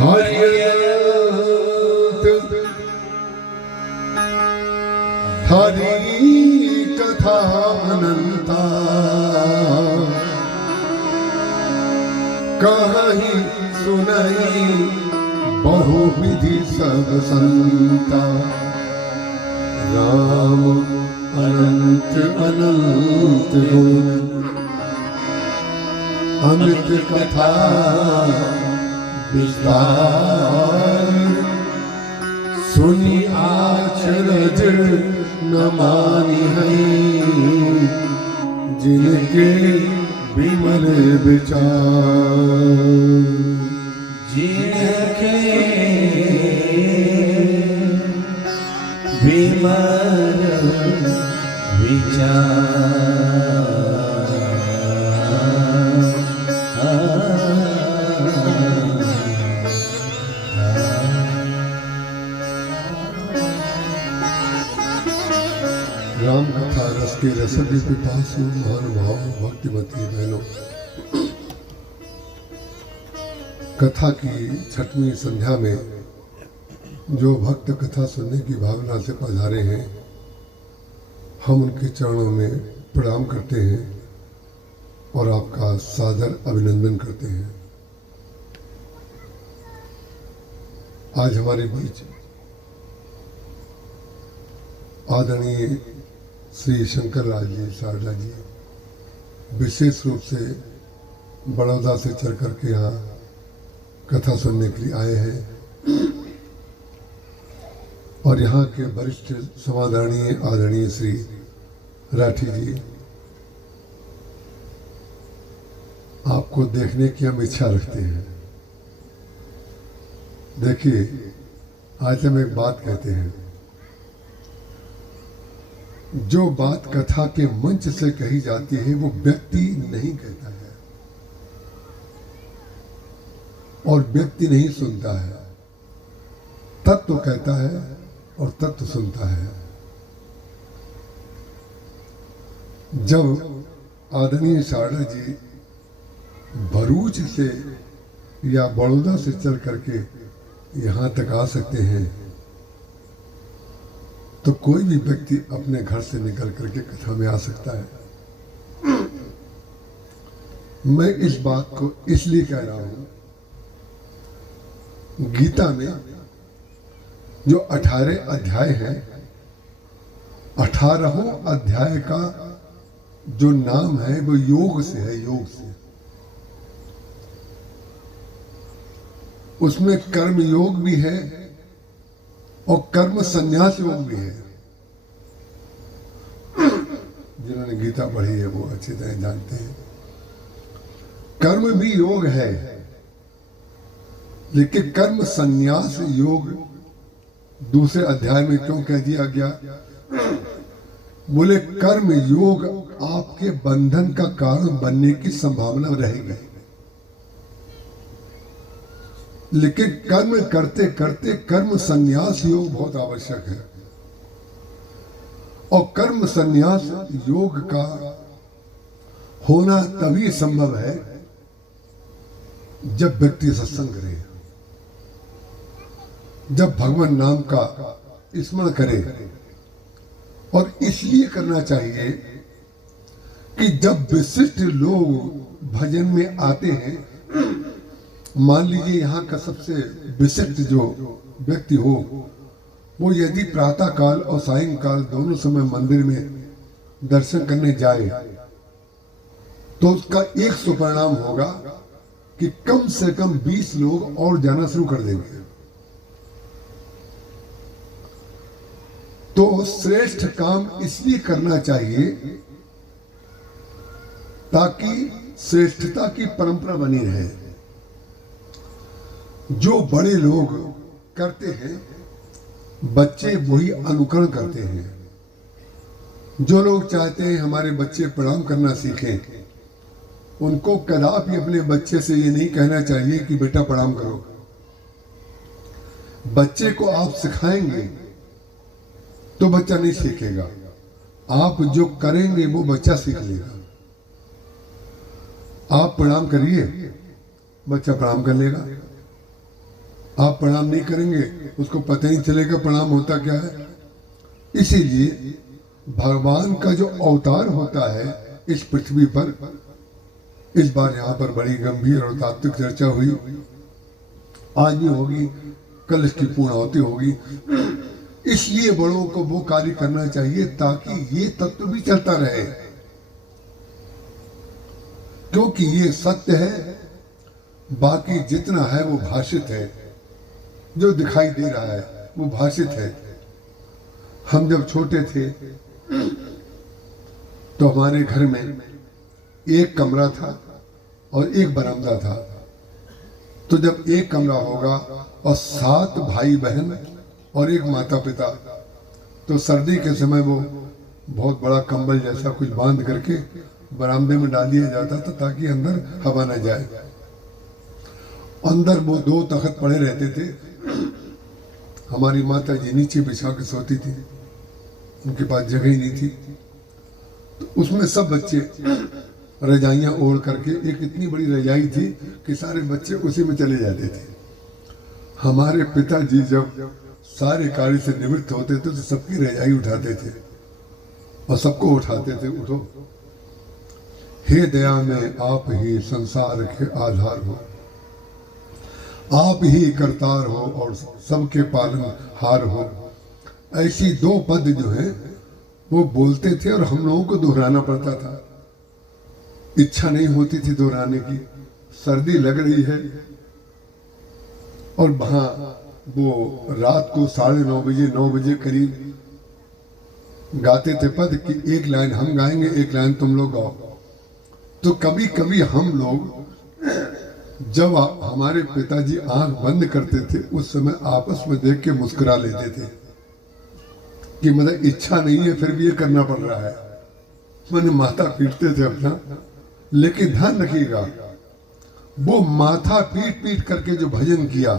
हरियंत हरि कथा अनंता कहीं सुनई बहुविधि सब संता। राम अनंत अनंत गुण अमृत कथा विस्तार। सुनी आचरज न मानी है जिनके विमल विचार। जिनके विमल विचार। राम कथा रस के रसद पिपासु महानुभाव भक्तिमती बहनों, कथा की छठवीं संध्या में जो भक्त कथा सुनने की भावना से पधारे हैं, हम उनके चरणों में प्रणाम करते हैं और आपका सादर अभिनंदन करते हैं। आज हमारे बीच आदरणीय श्री शंकर राज जी शारदा जी विशेष रूप से बड़ौदा से चल करके यहाँ कथा सुनने के लिए आए हैं और यहाँ के वरिष्ठ समादरणीय आदरणीय श्री राठी जी, आपको देखने की हम इच्छा रखते हैं। देखिए, आज हम एक बात कहते हैं, जो बात कथा के मंच से कही जाती है वो व्यक्ति नहीं कहता है और व्यक्ति नहीं सुनता है, तत्व कहता है और तत्व सुनता है। जब आदरणीय शारदा जी भरूच से या बड़ौदा से चल करके यहाँ तक आ सकते हैं तो कोई भी व्यक्ति अपने घर से निकल करके कथा में आ सकता है। मैं इस बात को इसलिए कह रहा हूं, गीता में जो 18 अध्याय हैं, 18वें अध्याय का जो नाम है वो योग से है। योग से उसमें कर्म योग भी है और कर्म संन्यास योग भी है। जिन्होंने गीता पढ़ी है वो अच्छी तरह जानते हैं। कर्म भी योग है, लेकिन कर्म संन्यास योग दूसरे अध्याय में क्यों कह दिया गया? बोले कर्म योग आपके बंधन का कारण बनने की संभावना रहेगी, लेकिन कर्म करते करते कर्म संन्यास योग बहुत आवश्यक है। और कर्म संन्यास योग का होना तभी संभव है जब व्यक्ति सत्संग करे, जब भगवान नाम का स्मरण करे। और इसलिए करना चाहिए कि जब विशिष्ट लोग भजन में आते हैं, मान लीजिए यहाँ का सबसे विशिष्ट जो व्यक्ति हो, वो यदि प्रातः काल और सायंकाल दोनों समय मंदिर में दर्शन करने जाए तो उसका एक सुपरिणाम होगा कि कम से कम 20 लोग और जाना शुरू कर देंगे। तो श्रेष्ठ काम इसलिए करना चाहिए ताकि श्रेष्ठता की परंपरा बनी रहे। जो बड़े लोग करते हैं बच्चे वही अनुकरण करते हैं। जो लोग चाहते हैं हमारे बच्चे प्रणाम करना सीखें, उनको कदापि अपने बच्चे से ये नहीं कहना चाहिए कि बेटा प्रणाम करो। बच्चे को आप सिखाएंगे तो बच्चा नहीं सीखेगा, आप जो करेंगे वो बच्चा सीख लेगा। आप प्रणाम करिए, बच्चा प्रणाम कर लेगा। आप प्रणाम नहीं करेंगे उसको पता ही नहीं चलेगा प्रणाम होता क्या है। इसीलिए भगवान का जो अवतार होता है इस पृथ्वी पर, इस बार यहाँ पर बड़ी गंभीर और तात्विक चर्चा हुई, आज भी होगी, कल इसकी पूर्णाहुति होगी। इसलिए बड़ों को वो कार्य करना चाहिए ताकि ये तत्व भी चलता रहे, क्योंकि ये सत्य है, बाकी जितना है वो भाषित है, जो दिखाई दे रहा है वो भाषित है। हम जब छोटे थे तो हमारे घर में एक कमरा था और एक बरामदा था। तो जब एक कमरा होगा और 7 भाई बहन और एक माता पिता, तो सर्दी के समय वो बहुत बड़ा कंबल जैसा कुछ बांध करके बरामदे में डाल दिया जाता था ताकि अंदर हवा न जाए। अंदर वो 2 तख्त पड़े रहते थे। हमारी माता जी नीचे बिछा के सोती थी, उनके पास जगह ही नहीं थी, तो उसमें सब बच्चे रजाइयाँ ओढ़ करके, एक इतनी बड़ी रजाई थी कि सारे बच्चे उसी में चले जाते थे। हमारे पिताजी जब सारे कार्य से निवृत्त होते थे तो सबकी रजाई उठाते थे और सबको उठाते थे, उठो हे दया में आप ही संसार के आधार हो, आप ही करतार हो और सबके पालन हार हो। ऐसी 2 पद जो है वो बोलते थे और हम लोगों को दोहराना पड़ता था। इच्छा नहीं होती थी दोहराने की, सर्दी लग रही है और वहां वो रात को 9:30 बजे 9 बजे करीब गाते थे पद कि एक लाइन हम गाएंगे, एक लाइन तुम लोग गाओ। तो कभी कभी हम लोग जब हमारे पिताजी आंख बंद करते थे उस समय आपस में देख के मुस्कुरा लेते थे कि मतलब इच्छा नहीं है फिर भी ये करना पड़ रहा है। मैंने माथा पीटते थे अपना, लेकिन ध्यान रखिएगा वो माथा पीट पीट करके जो भजन किया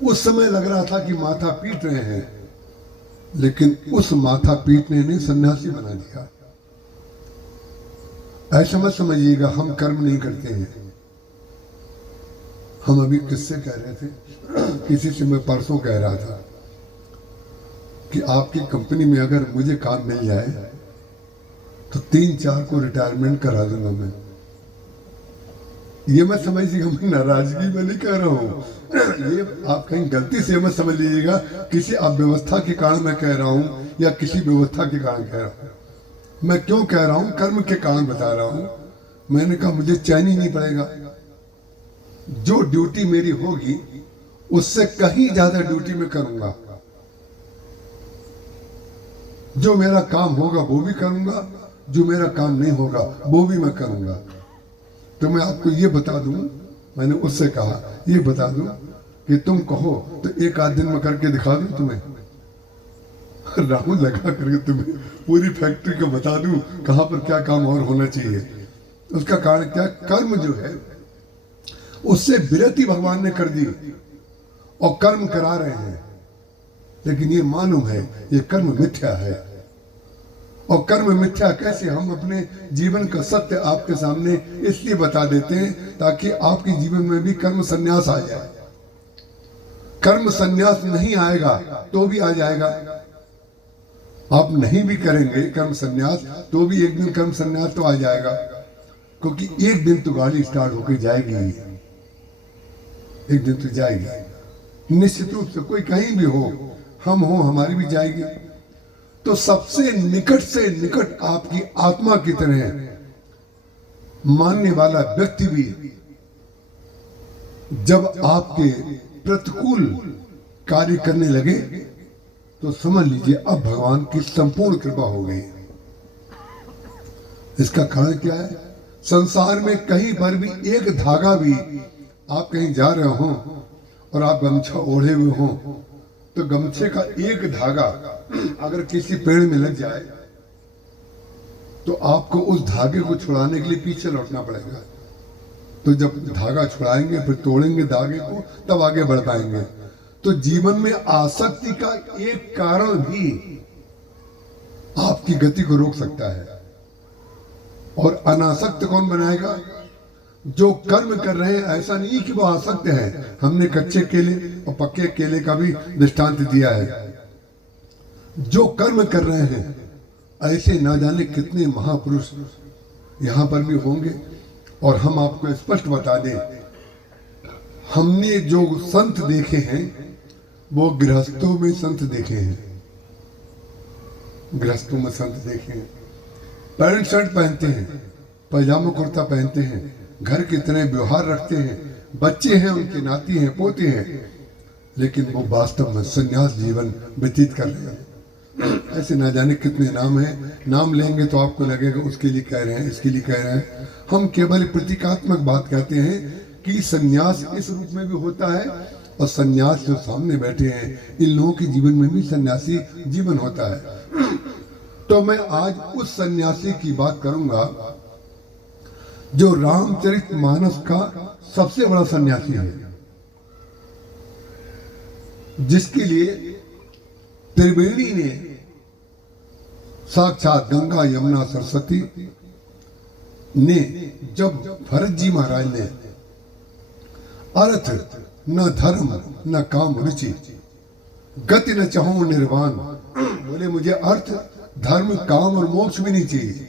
उस समय लग रहा था कि माथा पीट रहे हैं, लेकिन उस माथा पीटने ने सन्यासी बना दिया। ऐसा मत समझिएगा हम कर्म नहीं करते हैं। हम अभी किससे कह रहे थे, किसी से मैं परसों कह रहा था कि आपकी कंपनी में अगर मुझे काम मिल जाए तो 3-4 को रिटायरमेंट करा दूंगा मैं। ये मत समझिएगा मैं नाराजगी में नहीं कह रहा हूँ, ये आप कहीं गलती से मत समझ लीजिएगा किसी अव्यवस्था के कारण मैं कह रहा हूँ या किसी व्यवस्था के कारण कह रहा हूँ। मैं क्यों कह रहा हूँ, कर्म के कारण बता रहा हूँ। मैंने कहा मुझे चैन ही नहीं पड़ेगा, जो ड्यूटी मेरी होगी उससे कहीं ज्यादा ड्यूटी मैं करूंगा, जो मेरा काम होगा वो भी करूंगा, जो मेरा काम नहीं होगा वो भी मैं करूंगा। तो मैं आपको ये बता दूं, मैंने उससे कहा ये बता दूं कि तुम कहो तो 1 आध दिन में करके दिखा दूं तुम्हें, राहुल लगा करके तुम्हें पूरी फैक्ट्री को बता दूं कहां पर क्या काम और होना चाहिए। उसका कारण क्या, कर्म जो है उससे विरति भगवान ने कर दी और कर्म करा रहे हैं, लेकिन ये मालूम है ये कर्म मिथ्या है। और कर्म मिथ्या कैसे, हम अपने जीवन का सत्य आपके सामने इसलिए बता देते हैं ताकि आपके जीवन में भी कर्म संन्यास आ जाए। कर्म संन्यास नहीं आएगा तो भी आ जाएगा, आप नहीं भी करेंगे कर्म संन्यास तो भी एक दिन कर्म संन्यास तो आ जाएगा, क्योंकि एक दिन तो गाड़ी स्टार्ट होकर जाएगी, एक दिन तो जाएगी निश्चित रूप से, कोई कहीं भी हो, हम हो हमारी भी जाएगी। तो सबसे निकट से निकट आपकी आत्मा की तरह मानने वाला व्यक्ति भी जब आपके प्रतिकूल कार्य करने लगे तो समझ लीजिए अब भगवान की संपूर्ण कृपा हो गई। इसका कारण क्या है, संसार में कहीं पर भी एक धागा भी, आप कहीं जा रहे हो और आप गमछा ओढ़े हुए हो तो गमछे का एक धागा अगर किसी पेड़ में लग जाए तो आपको उस धागे को छुड़ाने के लिए पीछे लौटना पड़ेगा। तो जब धागा छुड़ाएंगे फिर तोड़ेंगे धागे को तब आगे बढ़ पाएंगे। तो जीवन में आसक्ति का एक कारण भी आपकी गति को रोक सकता है। और अनासक्त कौन बनाएगा, जो कर्म कर रहे हैं ऐसा नहीं कि वो आसक्त हैं। हमने कच्चे केले और पक्के केले का भी दृष्टांत दिया है। जो कर्म कर रहे हैं ऐसे ना जाने कितने महापुरुष यहाँ पर भी होंगे। और हम आपको स्पष्ट बता दें, हमने जो संत देखे हैं वो गृहस्थों में संत देखे हैं, गृहस्थों में संत देखे हैं। पैंट शर्ट पहनते हैं, पैजामा कुर्ता पहनते हैं, घर की तरह व्यवहार रखते हैं, बच्चे हैं उनके, नाती हैं, पोते हैं, लेकिन वो वास्तव में संन्यास जीवन व्यतीत कर रहे हैं। ऐसे ना जाने कितने नाम हैं। नाम लेंगे तो आपको लगेगा उसके लिए कह रहे हैं, इसके लिए कह रहे हैं। हम केवल प्रतीकात्मक बात कहते हैं कि संन्यास इस रूप में भी होता है, और संन्यास जो सामने बैठे हैं इन लोगों के जीवन में भी सन्यासी जीवन होता है। तो मैं आज उस सन्यासी की बात करूंगा जो रामचरितमानस का सबसे बड़ा सन्यासी है, जिसके लिए त्रिवेणी ने साक्षात गंगा यमुना सरस्वती ने जब भरत जी महाराज ने अर्थ न धर्म न काम रुचि गति न चाहूं निर्वाण, बोले मुझे अर्थ धर्म काम और मोक्ष भी नहीं चाहिए।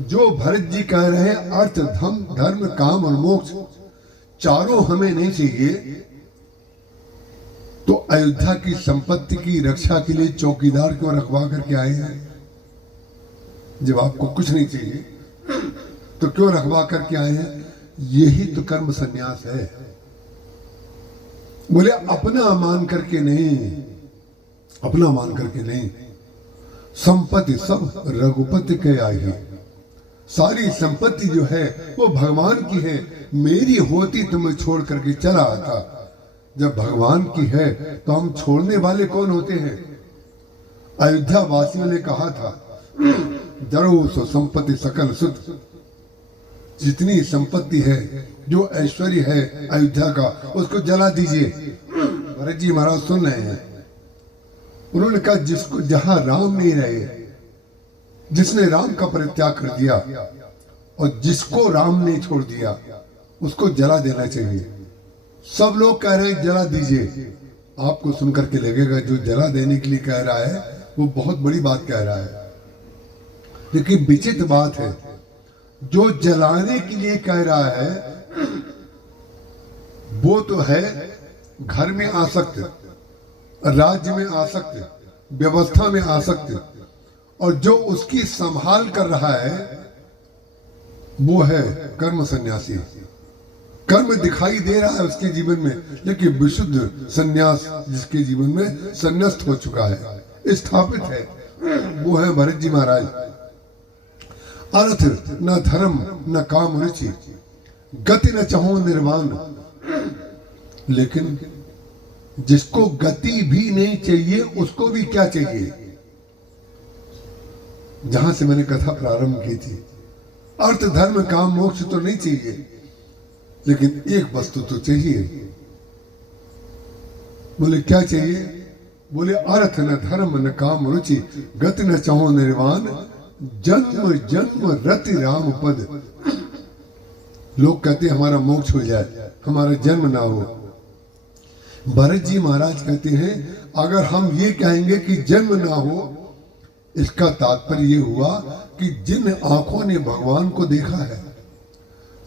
जो भरत जी कह रहे हैं अर्थ धर्म काम और मोक्ष चारों हमें नहीं चाहिए, तो अयोध्या की संपत्ति की रक्षा के लिए चौकीदार क्यों रखवा करके आए हैं? जब आपको कुछ नहीं चाहिए तो क्यों रखवा करके आए हैं? यही तो कर्म संन्यास है। बोले अपना मान करके नहीं, अपना मान करके नहीं। संपत्ति सब रघुपति के आई, सारी संपत्ति जो है वो भगवान की है। मेरी होती तो मैं छोड़ करके चला आता। जब भगवान की है तो हम छोड़ने वाले कौन होते हैं? अयोध्या वासियों ने कहा था, जरो सो संपत्ति सकल सुत, जितनी संपत्ति है, जो ऐश्वर्य है अयोध्या का, उसको जला दीजिए। भरत जी महाराज सुन रहे हैं। उन्होंने कहा जिसको जहां राम नहीं रहे, जिसने राम का परित्याग कर दिया और जिसको राम ने छोड़ दिया उसको जला देना चाहिए। सब लोग कह रहे हैं जला दीजिए। आपको सुनकर के लगेगा जो जला देने के लिए कह रहा है वो बहुत बड़ी बात कह रहा है, लेकिन विचित्र बात है, जो जलाने के लिए कह रहा है वो तो है घर में आसक्त, राज्य में आसक्त, व्यवस्था में आसक्त, और जो उसकी संभाल कर रहा है वो है कर्म सन्यासी। कर्म दिखाई दे रहा है उसके जीवन में, लेकिन विशुद्ध सन्यास जिसके जीवन में संन्यास्त हो चुका है, स्थापित है, वो है भरत जी महाराज। अर्थ न धर्म न काम रुचि गति न चाहो निर्वाण, लेकिन जिसको गति भी नहीं चाहिए उसको भी क्या चाहिए? जहां से मैंने कथा प्रारंभ की थी, अर्थ धर्म काम मोक्ष तो नहीं चाहिए, लेकिन एक वस्तु तो चाहिए। बोले क्या चाहिए? बोले अर्थ न धर्म न काम रुचि गति न चाहो निर्वाण, जन्म जन्म रति राम पद। लोग कहते हैं हमारा मोक्ष हो जाए, हमारा जन्म ना हो। भरत जी महाराज कहते हैं अगर हम ये कहेंगे कि जन्म ना हो, इसका तात्पर्य ये हुआ कि जिन आंखों ने भगवान को देखा है,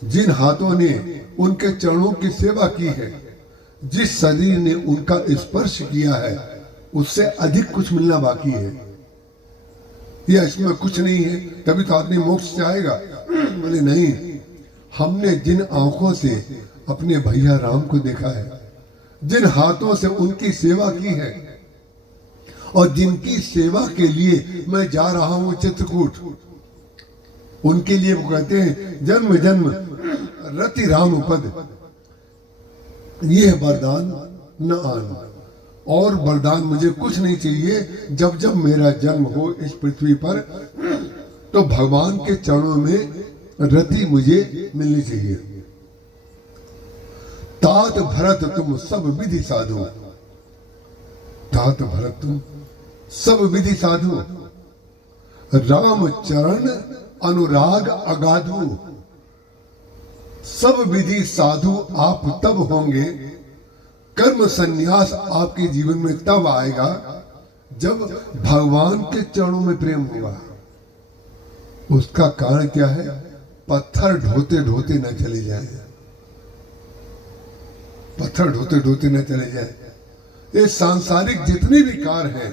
जिन हाथों ने उनके चरणों की सेवा की है, जिस शरीर ने उनका स्पर्श किया है, उससे अधिक कुछ मिलना बाकी है या इसमें कुछ नहीं है, तभी तो आदमी मोक्ष से आएगा। बोले नहीं, हमने जिन आंखों से अपने भैया राम को देखा है, जिन हाथों से उनकी सेवा की है, और जिनकी सेवा के लिए मैं जा रहा हूं चित्रकूट, उनके लिए वो कहते हैं जन्म जन्म रति राम पद, ये वरदान न आन, और वरदान मुझे कुछ नहीं चाहिए। जब जब मेरा जन्म हो इस पृथ्वी पर, तो भगवान के चरणों में रति मुझे मिलनी चाहिए। तात भरत तुम सब विधि साधु, तात भरत तुम सब विधि साधु, राम चरण अनुराग अगाधु। सब विधि साधु आप तब होंगे, कर्म संन्यास आपके जीवन में तब आएगा जब भगवान के चरणों में प्रेम होगा। उसका कारण क्या है? पत्थर ढोते ढोते न चले जाए, पत्थर ढोते ढोते न चले जाए। ये सांसारिक जितने भी कार्य हैं,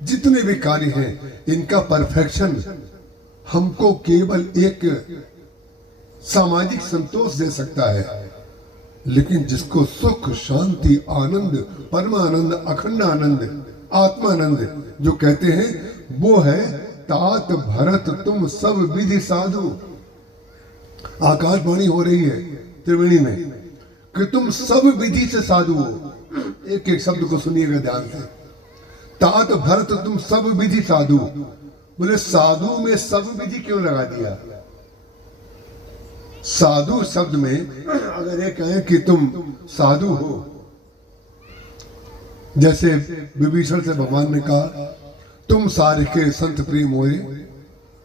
जितने भी कार्य हैं, इनका परफेक्शन हमको केवल एक सामाजिक संतोष दे सकता है, लेकिन जिसको सुख, शांति, आनंद, परमानंद, अखंड आनंद, आत्मानंद जो कहते हैं, वो है तात भरत तुम सब विधि साधु। आकाशवाणी हो रही है त्रिवेणी में कि तुम सब विधि से साधु हो। एक एक शब्द को सुनिएगा ध्यान से। तात भरत तुम सब विधि साधु। बोले साधु में सब विधि क्यों लगा दिया? साधु शब्द में अगर ये कहें कि तुम साधु हो, जैसे विभीषण से भगवान ने कहा तुम सारे के संत प्रेम हो रे,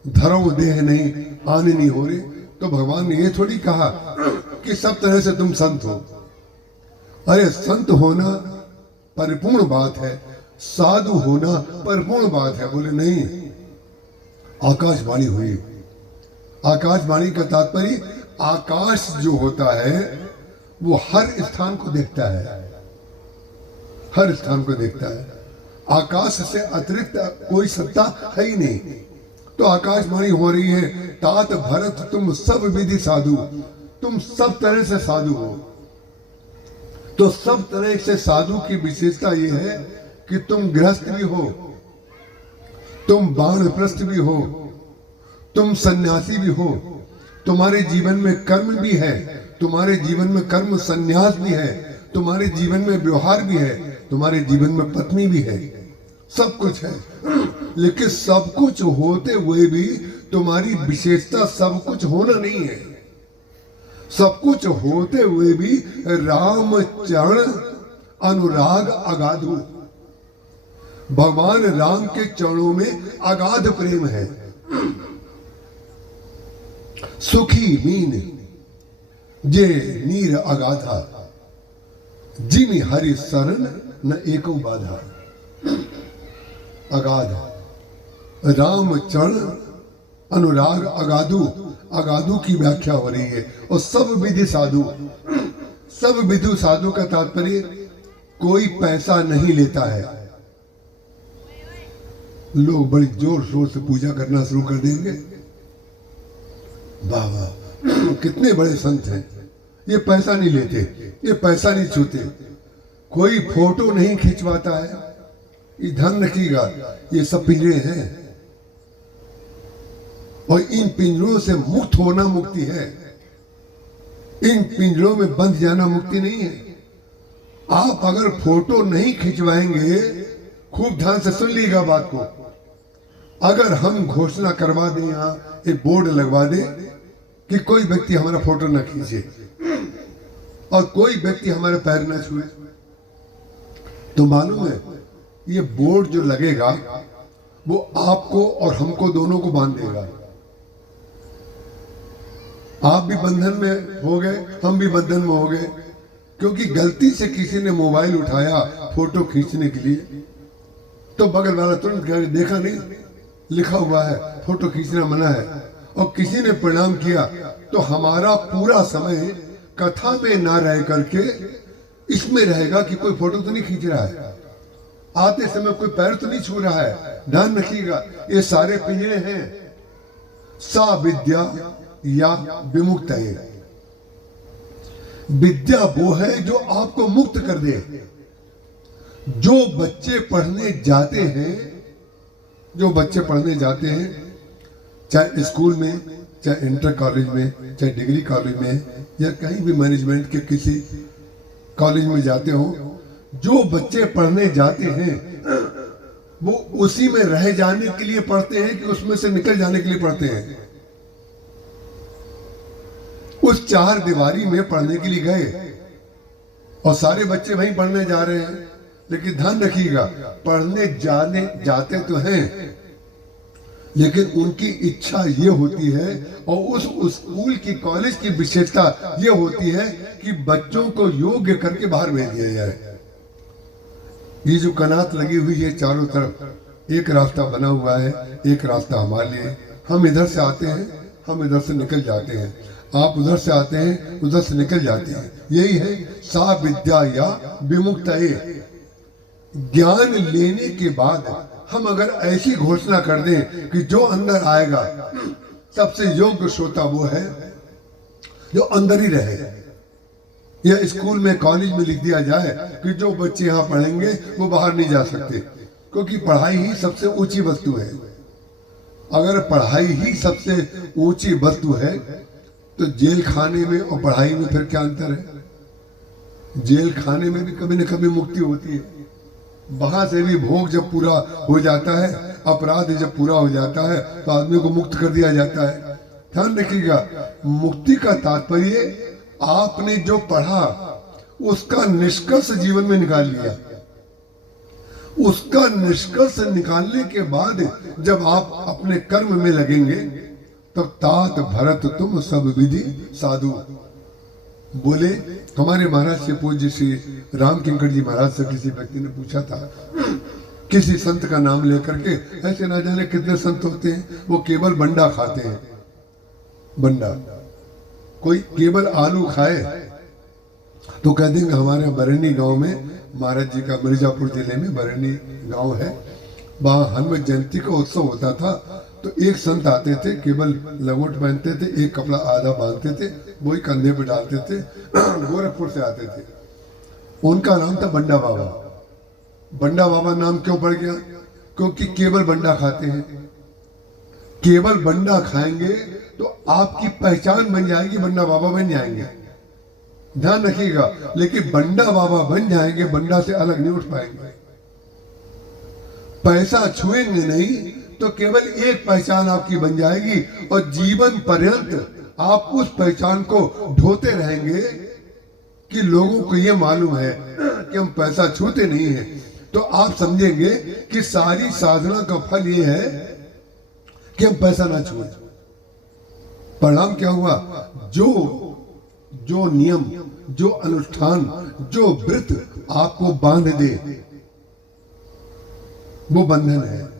धरो देह नहीं आने नहीं हो रे, तो भगवान ने ये थोड़ी कहा कि सब तरह से तुम संत हो। अरे संत होना परिपूर्ण बात है, साधु होना परिपूर्ण बात है। बोले नहीं, आकाशवाणी हुई। आकाशवाणी का तात्पर्य आकाश जो होता है वो हर स्थान को देखता है, हर स्थान को देखता है। आकाश से अतिरिक्त कोई सत्ता है ही नहीं। तो आकाशवाणी हो रही है, तात भरत तुम सब विधि साधु, तुम सब तरह से साधु हो। तो सब तरह से साधु की विशेषता ये है कि तुम गृहस्थ भी हो, तुम वानप्रस्थ भी हो, तुम सन्यासी भी हो, तुम्हारे जीवन में कर्म भी है, तुम्हारे जीवन में कर्म संन्यास भी है, तुम्हारे जीवन में व्यवहार भी है, तुम्हारे जीवन में पत्नी भी है, सब कुछ है। लेकिन सब कुछ होते हुए भी तुम्हारी विशेषता सब कुछ होना नहीं है। सब कुछ होते हुए भी राम चरण अनुराग अगाधु, भगवान राम के चरणों में अगाध प्रेम है। सुखी मीन जे नीर अगाधा, जिमि हरि शरण न एको बाधा। अगाध, राम चरण अनुराग अगाधु, अगाधु की व्याख्या हो रही है। और सब विधि साधु, सब विधु साधु का तात्पर्य कोई पैसा नहीं लेता है। लोग बड़ी जोर शोर से पूजा करना शुरू कर देंगे, वाह वाह कितने बड़े संत हैं, ये पैसा नहीं लेते, ये पैसा नहीं छूते, कोई फोटो नहीं खिंचवाता है। ये ध्यान रखिएगा, ये सब पिंजरे हैं और इन पिंजरों से मुक्त होना मुक्ति है, इन पिंजरों में बंध जाना मुक्ति नहीं है। आप अगर फोटो नहीं खिंचवाएंगे, खूब ध्यान से सुन लीजिएगा बात को, अगर हम घोषणा करवा दें, यहाँ एक बोर्ड लगवा दें कि कोई व्यक्ति हमारा फोटो न खींचे और कोई व्यक्ति हमारे पैर न छुए, तो मालूम है ये बोर्ड जो लगेगा वो आपको और हमको दोनों को बांध देगा। आप भी बंधन में हो गए, हम भी बंधन में हो गए, क्योंकि गलती से किसी ने मोबाइल उठाया फोटो खींचने के लिए, तो बगल वाला तुरंत देखा नहीं, लिखा हुआ है फोटो खींचना मना है, और किसी ने प्रणाम किया, तो हमारा पूरा समय कथा में ना रह करके इसमें रहेगा कि कोई फोटो तो नहीं खींच रहा है, आते समय कोई पैर तो नहीं छू रहा है। ध्यान रखिएगा, ये सारे पिंजरे हैं। सा विद्या या विमुक्त है। विद्या वो है जो आपको मुक्त कर दे। जो बच्चे पढ़ने जाते हैं, जो बच्चे पढ़ने जाते हैं, चाहे स्कूल में, चाहे इंटर कॉलेज में, चाहे डिग्री कॉलेज में, या कहीं भी मैनेजमेंट के किसी कॉलेज में जाते हो, जो बच्चे पढ़ने जाते हैं वो उसी में रह जाने के लिए पढ़ते हैं कि उसमें से निकल जाने के लिए पढ़ते हैं। उस चार दीवारी में पढ़ने के लिए गए और सारे बच्चे वहीं पढ़ने जा रहे हैं, लेकिन ध्यान रखिएगा, पढ़ने जाते तो हैं, लेकिन उनकी इच्छा ये होती है और उस स्कूल की कॉलेज की विशेषता ये होती है कि बच्चों को योग्य करके बाहर भेज दिया जाए। ये जो कनात लगी हुई है चारों तरफ, एक रास्ता बना हुआ है, एक रास्ता हमारे लिए। हम इधर से आते हैं, हम इधर से निकल जाते हैं, आप उधर से आते हैं, उधर से निकल जाते हैं। यही है सा विद्या या विमुक्तये। ज्ञान लेने के बाद हम अगर ऐसी घोषणा कर दें कि जो अंदर आएगा सबसे योग्य श्रोता वो है जो अंदर ही रहे, या स्कूल में कॉलेज में लिख दिया जाए कि जो बच्चे यहाँ पढ़ेंगे वो बाहर नहीं जा सकते, क्योंकि पढ़ाई ही सबसे ऊंची वस्तु है। अगर पढ़ाई ही सबसे ऊंची वस्तु है तो जेल खाने में और पढ़ाई में फिर क्या अंतर है? जेल खाने में भी कभी न कभी मुक्ति होती है, वहां से भी भोग जब पूरा हो जाता है, अपराध जब पूरा हो जाता है तो आदमी को मुक्त कर दिया जाता है। ध्यान रखिएगा, मुक्ति का तात्पर्य आपने जो पढ़ा उसका निष्कर्ष जीवन में निकाल लिया। उसका निष्कर्ष निकालने के बाद जब आप अपने कर्म में लगेंगे तब तात भरत तुम सब विधि साधु। बोले हमारे महाराज से पूज्य श्री राम किंकर जी महाराज से किसी व्यक्ति ने पूछा था, किसी संत का नाम लेकर के, ऐसे ना जाने कितने संत होते हैं वो केवल बंडा खाते हैं। बंडा, कोई केवल आलू खाए तो कह देंगे हमारे बरनी गांव में, महाराज जी का मिर्जापुर जिले में बरनी गांव है, वहां हनुमत जयंती का उत्सव होता था। तो एक संत आते थे, केवल लंगोट पहनते थे, एक कपड़ा आधा बांधते थे, वही कंधे पे डालते थे, गोरखपुर से आते थे। उनका नाम था बंडा बाबा। बंडा बाबा नाम क्यों पड़ गया? क्योंकि केवल बंडा खाते हैं। केवल बंडा खाएंगे तो आपकी पहचान बन जाएगी, बंडा बाबा बन जाएंगे, ध्यान रखिएगा। लेकिन बंडा बाबा बन जाएंगे, बंडा से अलग नहीं उठ पाएंगे। पैसा छुएंगे नहीं तो केवल एक पहचान आपकी बन जाएगी और जीवन पर्यंत आप उस पहचान को ढोते रहेंगे कि लोगों को ये मालूम है कि हम पैसा छूते नहीं हैं। तो आप समझेंगे कि सारी साधना का फल ये है कि हम पैसा ना छुए। परिणाम क्या हुआ? जो नियम, जो अनुष्ठान, जो व्रत आपको बांध दे वो बंधन है।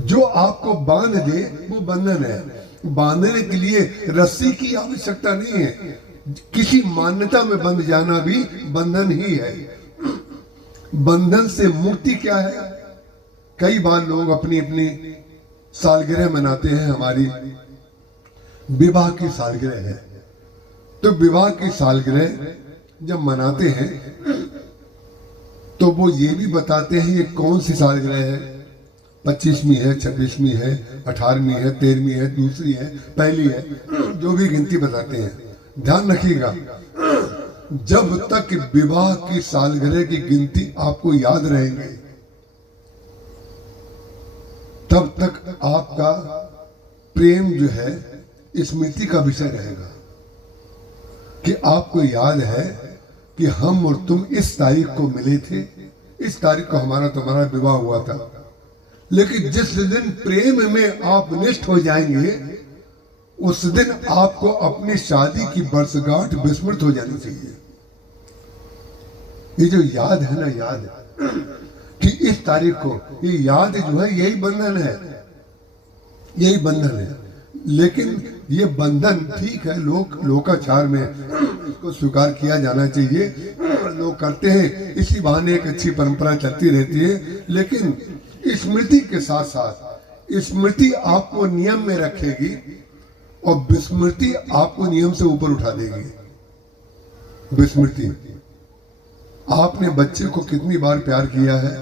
जो आपको बांध दे वो बंधन है। बांधने के लिए रस्सी की आवश्यकता नहीं है, किसी मान्यता में बंध जाना भी बंधन ही है। बंधन से मुक्ति क्या है? कई बार लोग अपनी अपनी सालगिरह मनाते हैं। हमारी विवाह की सालगिरह है, तो विवाह की सालगिरह जब मनाते हैं तो वो ये भी बताते हैं ये कौन सी सालगिरह है, 25वीं है, 26वीं है, 18वीं है, 13वीं है, दूसरी है, पहली है, जो भी गिनती बताते हैं। ध्यान रखिएगा, जब तक विवाह की सालगिरह की गिनती आपको याद रहेंगे तब तक आपका प्रेम जो है स्मृति का विषय रहेगा कि आपको याद है कि हम और तुम इस तारीख को मिले थे, इस तारीख को हमारा तुम्हारा विवाह हुआ था। लेकिन जिस दिन प्रेम में आप निष्ठ हो जाएंगे उस दिन आपको अपनी शादी की वर्षगांठ विस्मृत हो जानी चाहिए। ये जो याद है ना, याद कि इस तारीख को, ये याद जो है यही बंधन है, यही बंधन है। लेकिन ये बंधन ठीक है, लोकाचार में इसको स्वीकार किया जाना चाहिए, लोग करते हैं, इसी बहाने एक अच्छी परंपरा चलती रहती है। लेकिन स्मृति के साथ साथ स्मृति आपको नियम में रखेगी और विस्मृति आपको नियम से ऊपर उठा देगी। विस्मृति, आपने बच्चे को कितनी बार प्यार किया है,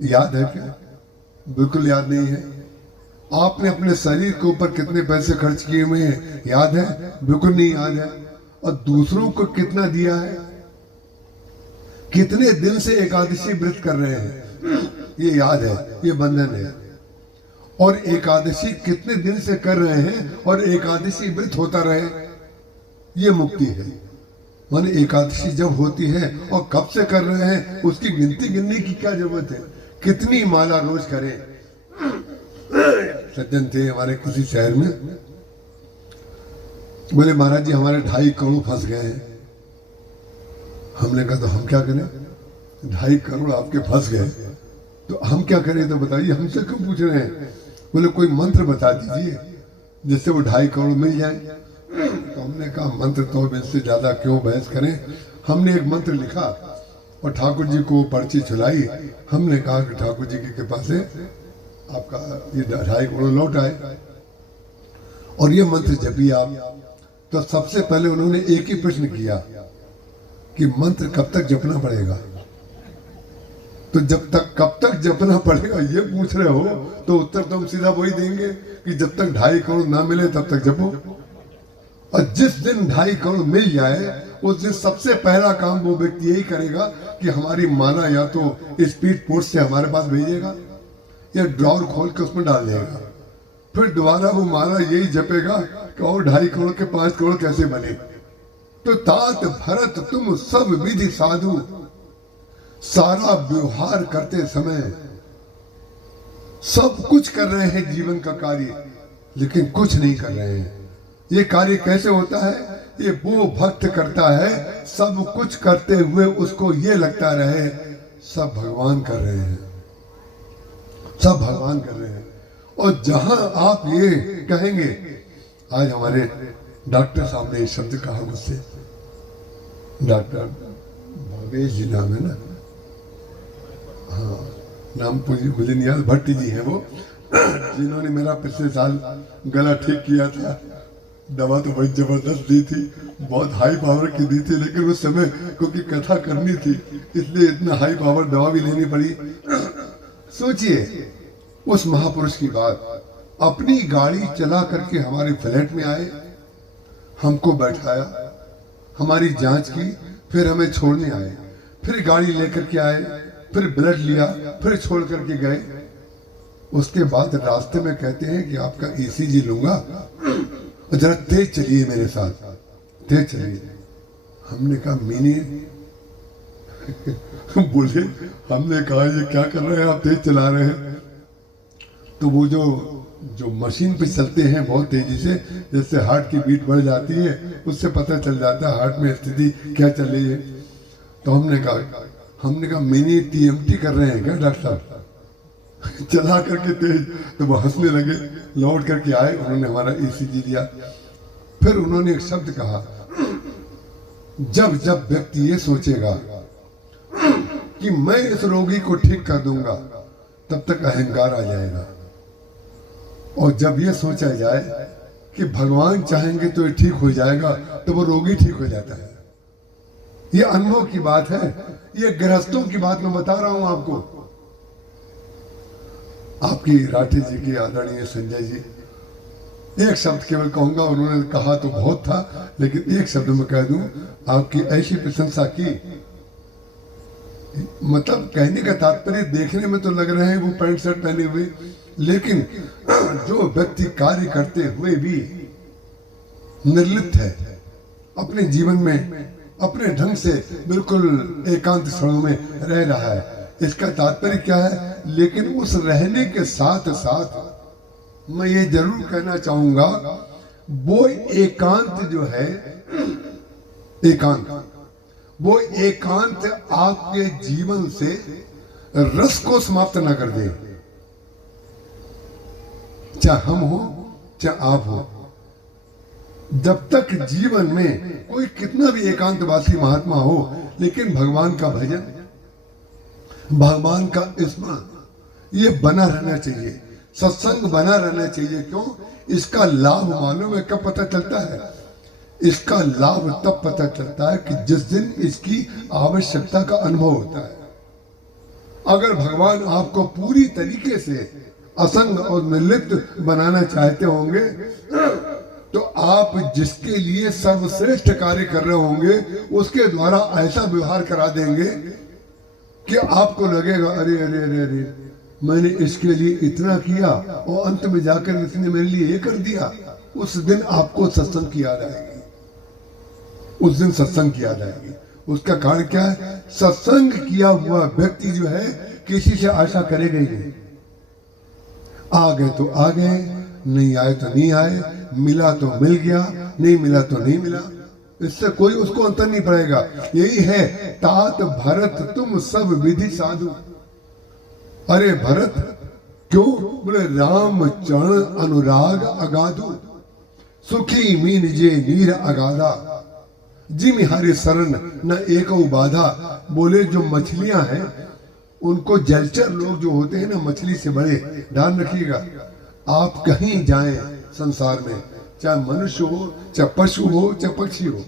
याद है क्या? बिल्कुल याद नहीं है। आपने अपने शरीर के ऊपर कितने पैसे खर्च किए हुए हैं, याद है? बिल्कुल नहीं याद है। और दूसरों को कितना दिया है, कितने दिन से एकादशी व्रत कर रहे हैं, ये याद है, ये बंधन है। और एकादशी कितने दिन से कर रहे हैं और एकादशी व्रत होता रहे, ये मुक्ति है। माने एकादशी जब होती है और कब से कर रहे हैं उसकी गिनती गिनने की क्या जरूरत है? कितनी माला रोज करें, सज्जन थे हमारे किसी शहर में, बोले महाराज जी हमारे 2.5 करोड़ फंस गए हैं। हमने कहा तो हम क्या करें, 2.5 करोड़ आपके फंस गए तो हम क्या करें, तो बताइए हमसे क्यों पूछ रहे हैं। बोले कोई मंत्र बता दीजिए जिससे वो 2.5 करोड़ मिल जाए। तो हमने कहा मंत्र तो इससे ज्यादा क्यों बहस करें। हमने एक मंत्र लिखा और ठाकुर जी को पर्ची छुलाई। हमने कहा कि ठाकुर जी की कृपा से आपका ये 2.5 करोड़ लौट आए और ये मंत्र जपिए आप। तो सबसे पहले उन्होंने एक ही प्रश्न किया कि मंत्र कब तक जपना पड़ेगा। तो जब तक कब तक जपना पड़ेगा ये पूछ रहे हो तो उत्तर तो हम सीधा वही देंगे कि जब तक 2.5 करोड़ ना मिले तब तक जपो। और जिस दिन 2.5 करोड़ मिल जाए उस दिन सबसे पहला काम वो व्यक्ति यही करेगा कि हमारी माला या तो स्पीड पोस्ट से हमारे पास भेजेगा या ड्रॉर खोल के उसमें डाल देगा। फिर दोबारा वो माला यही जपेगा कि और 2.5 करोड़ के 5 करोड़ कैसे बने। तो तात भरत तुम सब विधि साधु, सारा व्यवहार करते समय सब कुछ कर रहे हैं जीवन का कार्य, लेकिन कुछ नहीं कर रहे हैं। ये कार्य कैसे होता है, ये वो भक्त करता है सब कुछ करते हुए उसको ये लगता रहे सब भगवान कर रहे हैं, सब भगवान कर रहे हैं। और जहां आप ये कहेंगे, आज हमारे डॉक्टर साहब ने शब्द कहा मुझसे, डॉक्टर भावेश जी नाम है ना, हाँ नाम मुझे नहीं याद, भट्टी जी हैं वो, जिन्होंने मेरा पिछले साल गला ठीक किया था। दवा तो बहुत जबरदस्त दी थी, बहुत हाई पावर की दी थी, लेकिन उस समय क्योंकि कथा करनी थी इसलिए इतना हाई पावर दवा भी लेनी पड़ी। सोचिए उस महापुरुष की बात, अपनी गाड़ी चला करके हमारे फ्लैट में आए, हमको बैठाया, हमारी जांच की, फिर हमें छोड़ने आए, फिर गाड़ी लेकर के आए, फिर ब्लड लिया, फिर छोड़ करके गए। उसके बाद रास्ते में कहते हैं कि आपका ECG लूंगा, जरा तेज चलिए मेरे साथ, तेज चलिए। हमने कहा मीनी बोले, हमने कहा ये क्या कर रहे हैं आप, तेज चला रहे हैं। तो वो जो मशीन पे चलते हैं बहुत तेजी से, जैसे हार्ट की बीट बढ़ जाती है उससे पता चल जाता है हार्ट में स्थिति क्या चल रही है। तो हमने कहा मिनी TMT कर रहे हैं क्या डॉक्टर साहब, चला करके तेज। तो वो हंसने लगे, लौट करके आए, उन्होंने हमारा ECG लिया। फिर उन्होंने एक शब्द कहा, जब जब व्यक्ति ये सोचेगा कि मैं इस रोगी को ठीक कर दूंगा तब तक अहंकार आ जाएगा, और जब ये सोचा जाए कि भगवान चाहेंगे तो ये ठीक हो जाएगा तो वो रोगी ठीक हो जाता है। ये अनुभव की बात है, ये गृहस्थों की बात मैं बता रहा हूं आपको। आपकी राठी जी की आदरणीय संजय जी, एक शब्द केवल कहूंगा, उन्होंने कहा तो बहुत था लेकिन एक शब्द में कह दूं, आपकी ऐसी प्रशंसा की, मतलब कहने का तात्पर्य देखने में तो लग रहे हैं वो पैंट शर्ट पहने हुए, लेकिन जो व्यक्ति कार्य करते हुए भी निर्लिप्त है, अपने जीवन में अपने ढंग से बिल्कुल एकांत क्षणों में रह रहा है, इसका तात्पर्य क्या है। लेकिन उस रहने के साथ साथ मैं ये जरूर कहना चाहूंगा, वो एकांत जो है, एकांत, वो एकांत आपके जीवन से रस को समाप्त ना कर दे। चाहे हम हो चाहे आप हो, जब तक जीवन में कोई कितना भी एकांतवासी महात्मा हो, लेकिन भगवान का भजन, भगवान का स्मरण ये बना रहना चाहिए, सत्संग बना रहना चाहिए। क्यों? इसका लाभ मालूम है कब पता चलता है? इसका लाभ तब पता चलता है कि जिस दिन इसकी आवश्यकता का अनुभव होता है। अगर भगवान आपको पूरी तरीके से असंग और निर्लिप्त बनाना चाहते होंगे तो आप जिसके लिए सर्वश्रेष्ठ कार्य कर रहे होंगे उसके द्वारा ऐसा व्यवहार करा देंगे कि आपको लगेगा अरे अरे अरे अरे मैंने इसके लिए इतना किया और अंत में जाकर इसने मेरे लिए ये कर दिया। उस दिन आपको सत्संग की याद आएगी, उस दिन सत्संग की याद आएगी। उसका कारण क्या है? सत्संग किया हुआ व्यक्ति जो है किसी से आशा करेगा ही नहीं। आ गए तो आ गए, नहीं आए तो नहीं आए, मिला तो मिल गया, नहीं मिला तो नहीं मिला, इससे कोई उसको अंतर नहीं पड़ेगा। यही है तात भरत तुम सब विधि साधु। अरे भरत क्यों? बोले राम चरण अनुराग अगाधु, सुखी मीन जे नीर अगाधा, जिम हरि शरण न एक बाधा। बोले जो मछलियां हैं उनको जलचर लोग जो होते हैं ना, मछली से बड़े, ध्यान रखिएगा। आप कहीं जाएं संसार में, चाहे मनुष्य हो, चाहे पशु हो, चाहे पक्षी हो,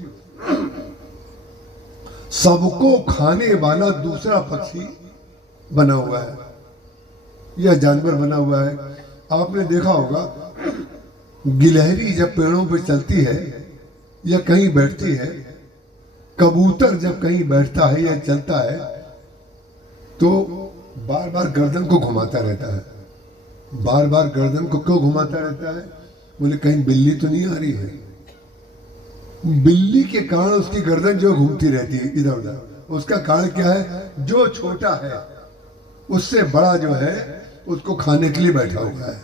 सबको खाने वाला दूसरा पक्षी बना हुआ है या जानवर बना हुआ है। आपने देखा होगा गिलहरी जब पेड़ों पर चलती है या कहीं बैठती है, कबूतर जब कहीं बैठता है या चलता है तो बार बार गर्दन को घुमाता रहता है। बार बार गर्दन को क्यों घुमाता रहता है? बोले कहीं बिल्ली तो नहीं आ रही है। बिल्ली के कारण उसकी गर्दन जो घूमती रहती है इधर उधर, उसका कारण क्या है? जो छोटा है उससे बड़ा जो है उसको खाने के लिए बैठा हुआ है।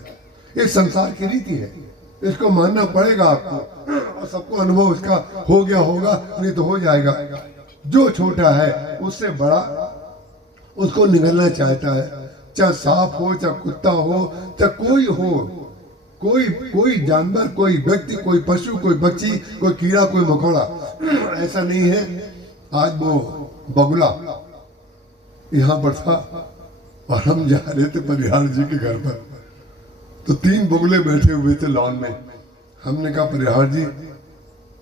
ये संसार की रीति है, इसको मानना पड़ेगा आपको, और सबको अनुभव इसका हो गया होगा, नहीं तो हो जाएगा। जो छोटा है उससे बड़ा उसको निगलना चाहता है, चाहे सांप हो, चाहे कुत्ता हो, चाहे कोई हो, कोई जानवर, कोई व्यक्ति, कोई पशु, कोई पक्षी, कोई कीड़ा, कोई मकोड़ा, ऐसा नहीं है। आज वो बगुला यहाँ पर था और हम जा रहे थे परिहार जी के घर पर, तो 3 बगुले बैठे हुए थे लॉन में। हमने कहा परिहार जी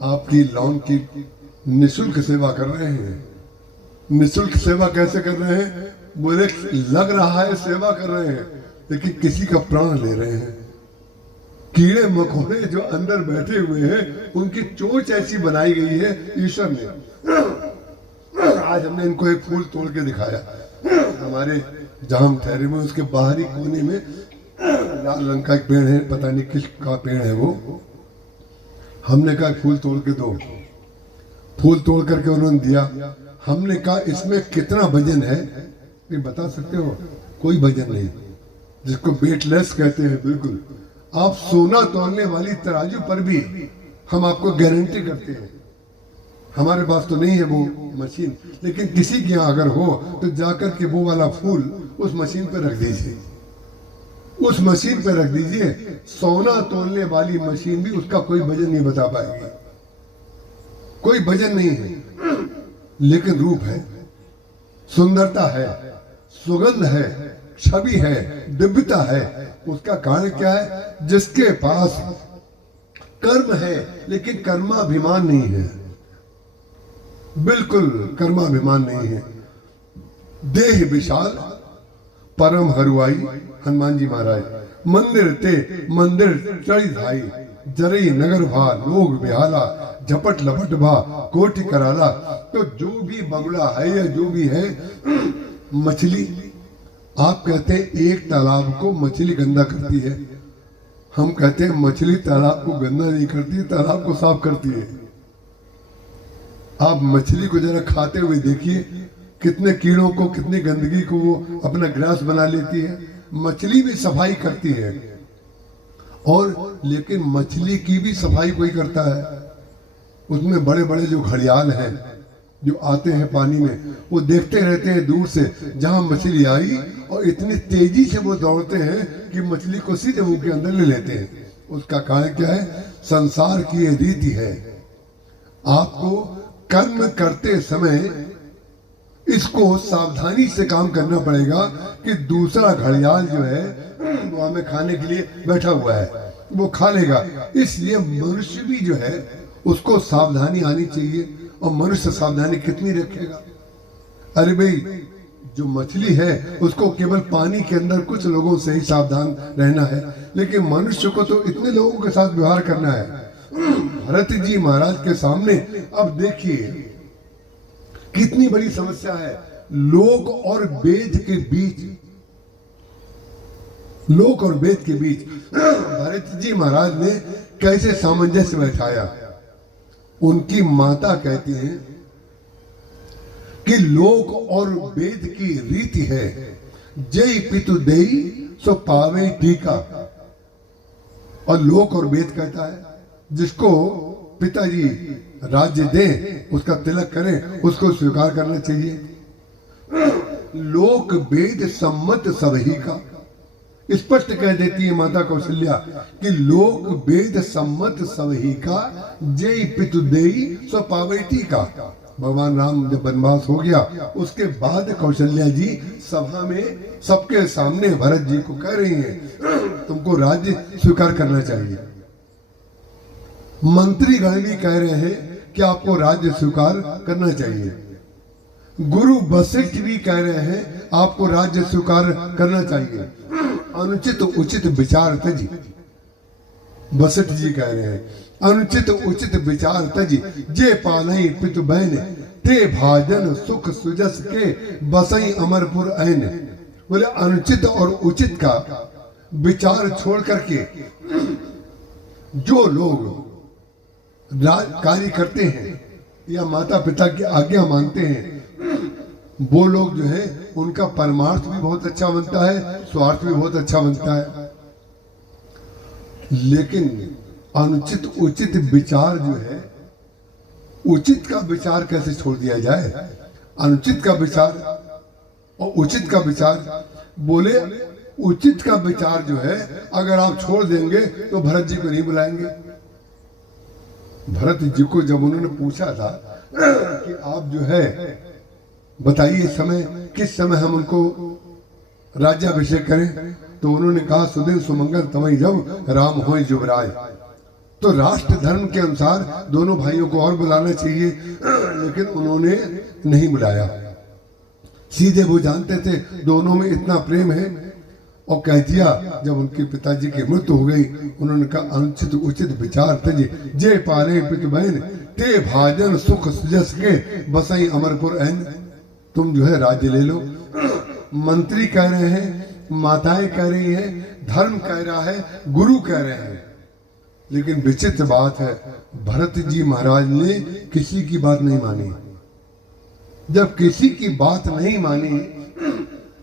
आपकी लॉन की निःशुल्क सेवा कर रहे हैं। निःशुल्क सेवा कैसे कर रहे हैं? बोले लग रहा है सेवा कर रहे हैं, लेकिन किसी का प्राण ले रहे हैं। कीड़े मकोड़े जो अंदर बैठे हुए हैं उनकी चोंच ऐसी बनाई गई है ईश्वर ने। आज हमने इनको एक फूल तोड़ के दिखाया। हमारे जहां हम ठहरे हुए उसके बाहरी कोने में लाल रंग का एक पेड़ है, पता नहीं किस का पेड़ है वो। हमने कहा फूल तोड़ के दो, फूल तोड़ करके उन्होंने दिया। हमने कहा इसमें कितना वजन है ये बता सकते हो? कोई वजन नहीं, जिसको वेटलेस कहते हैं। बिल्कुल आप सोना तोलने वाली तराजू पर भी हम आपको गारंटी करते हैं। हमारे पास तो नहीं है वो मशीन, लेकिन किसी के यहाँ अगर हो तो जाकर के वो वाला फूल उस मशीन पर रख दीजिए, उस मशीन पर रख दीजिए। सोना तोलने वाली मशीन भी उसका कोई वजन नहीं बता पाएगी। कोई वजन नहीं है, लेकिन रूप है, सुंदरता है, सुगंध है, छवि है, दिव्यता है। उसका कारण क्या है? जिसके पास कर्म है लेकिन कर्माभिमान नहीं है, बिल्कुल कर्माभिमान नहीं है। देह विशाल परम हरुआई, हनुमान जी महाराज। मंदिर ते मंदिर चढ़ी धाई, जरई नगर भा लोग बिहाला, झपट लपट भा कोटि कराला। तो जो भी बगुला है या जो भी है, मछली, आप कहते हैं एक तालाब को मछली गंदा करती है, हम कहते हैं मछली तालाब को गंदा नहीं करती, तालाब को साफ करती है। आप मछली को जरा खाते हुए देखिए, कितने कीड़ों को, कितनी गंदगी को वो अपना ग्रास बना लेती है। मछली भी सफाई करती है, और लेकिन मछली की भी सफाई कोई करता है। उसमें बड़े बड़े जो घड़ियाल हैं जो आते हैं पानी में, वो देखते रहते हैं दूर से जहां मछली आई, और इतनी तेजी से वो दौड़ते हैं कि मछली को सीधे मुंह के अंदर ले लेते हैं। उसका कारण क्या है? संसार की ये रीति है। आपको कर्म करते समय इसको सावधानी से काम करना पड़ेगा कि दूसरा घड़ियाल जो है वो हमें खाने के लिए बैठा हुआ है, वो खा लेगा। इसलिए मनुष्य भी जो है उसको सावधानी आनी चाहिए। और मनुष्य सावधानी कितनी रखेगा? अरे भाई जो मछली है उसको केवल पानी के अंदर कुछ लोगों से ही सावधान रहना है, लेकिन मनुष्य को तो इतने लोगों के साथ व्यवहार करना है। भरत जी महाराज के सामने अब देखिए कितनी बड़ी समस्या है। लोक और वेद के बीच, लोक और वेद के बीच भरत जी महाराज ने कैसे सामंजस्य बैठाया। उनकी माता कहती हैं कि लोक और वेद की रीति है, जय पितु देई सो पावे टीका। और लोक और वेद कहता है जिसको पिताजी राज्य दें, उसका तिलक करें, उसको स्वीकार करना चाहिए। लोक वेद सम्मत सबही का, स्पष्ट कह देती है माता कौशल्या कि लोक वेद सम्मत सबही का, जय पितु देई सो पावैती का। भगवान राम जब वनवास हो गया उसके बाद कौशल्या जी सभा में सबके सामने भरत जी को कह रही हैं तुमको राज्य स्वीकार करना चाहिए। मंत्रीगण भी कह रहे हैं कि आपको राज्य स्वीकार करना चाहिए। गुरु वशिष्ठ भी कह रहे हैं आपको राज्य स्वीकार करना चाहिए। अनुचित उचित विचार तजी, वशिष्ठ जी कह रहे हैं अनुचित उचित विचार तजी, जे पालई पितु बहन, ते भाजन सुख सुजस के बसई अमरपुर ऐन। बोले अनुचित और उचित का विचार छोड़ करके जो लोग कार्य करते हैं या माता पिता की आज्ञा मानते हैं, वो लोग जो है उनका परमार्थ भी बहुत अच्छा बनता है, स्वार्थ भी बहुत अच्छा बनता है। लेकिन अनुचित उचित विचार जो है, उचित का विचार कैसे छोड़ दिया जाए? अनुचित का विचार और उचित का विचार, बोले उचित का विचार जो है अगर आप छोड़ देंगे तो भरत जी को नहीं बुलाएंगे। भरत जी को जब उन्होंने पूछा था कि आप जो है बताइए समय किस समय हम उनको राज्याभिषेक करें, तो उन्होंने कहा सुदिन सुमंगल तमई जब राम होय युवराज। तो राष्ट्र धर्म के अनुसार दोनों भाइयों को और बुलाना चाहिए, लेकिन उन्होंने नहीं बुलाया। सीधे वो जानते थे दोनों में इतना प्रेम है, और कह दिया जब उनके पिताजी की मृत्यु हो गई, उन्होंने कहा अनुचित उचित विचार तजे, जे पाले पितु बहन, ते भाजन सुख सुजस के बसई अमरपुर ऐन। तुम जो है राज्य ले लो। मंत्री कह रहे हैं, माताएं कह रही हैं, धर्म कह रहा है, गुरु कह रहे हैं। लेकिन विचित्र बात है, भरत जी महाराज ने किसी की बात नहीं मानी। जब किसी की बात नहीं मानी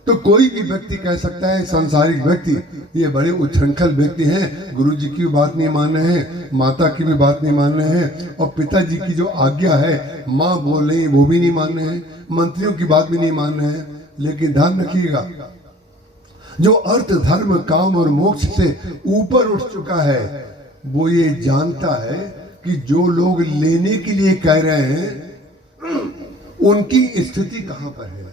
तो कोई भी व्यक्ति कह सकता है, सांसारिक व्यक्ति, ये बड़े उच्छृंखल व्यक्ति हैं, गुरु जी की बात नहीं मान रहे हैं, माता की भी बात नहीं मान रहे हैं, और पिताजी की जो आज्ञा है माँ बोल रही वो भी नहीं मान रहे हैं, मंत्रियों की बात भी नहीं मान रहे हैं। लेकिन ध्यान रखिएगा, जो अर्थ धर्म काम और मोक्ष से ऊपर उठ चुका है वो ये जानता है कि जो लोग लेने के लिए कह रहे हैं उनकी स्थिति कहां पर है।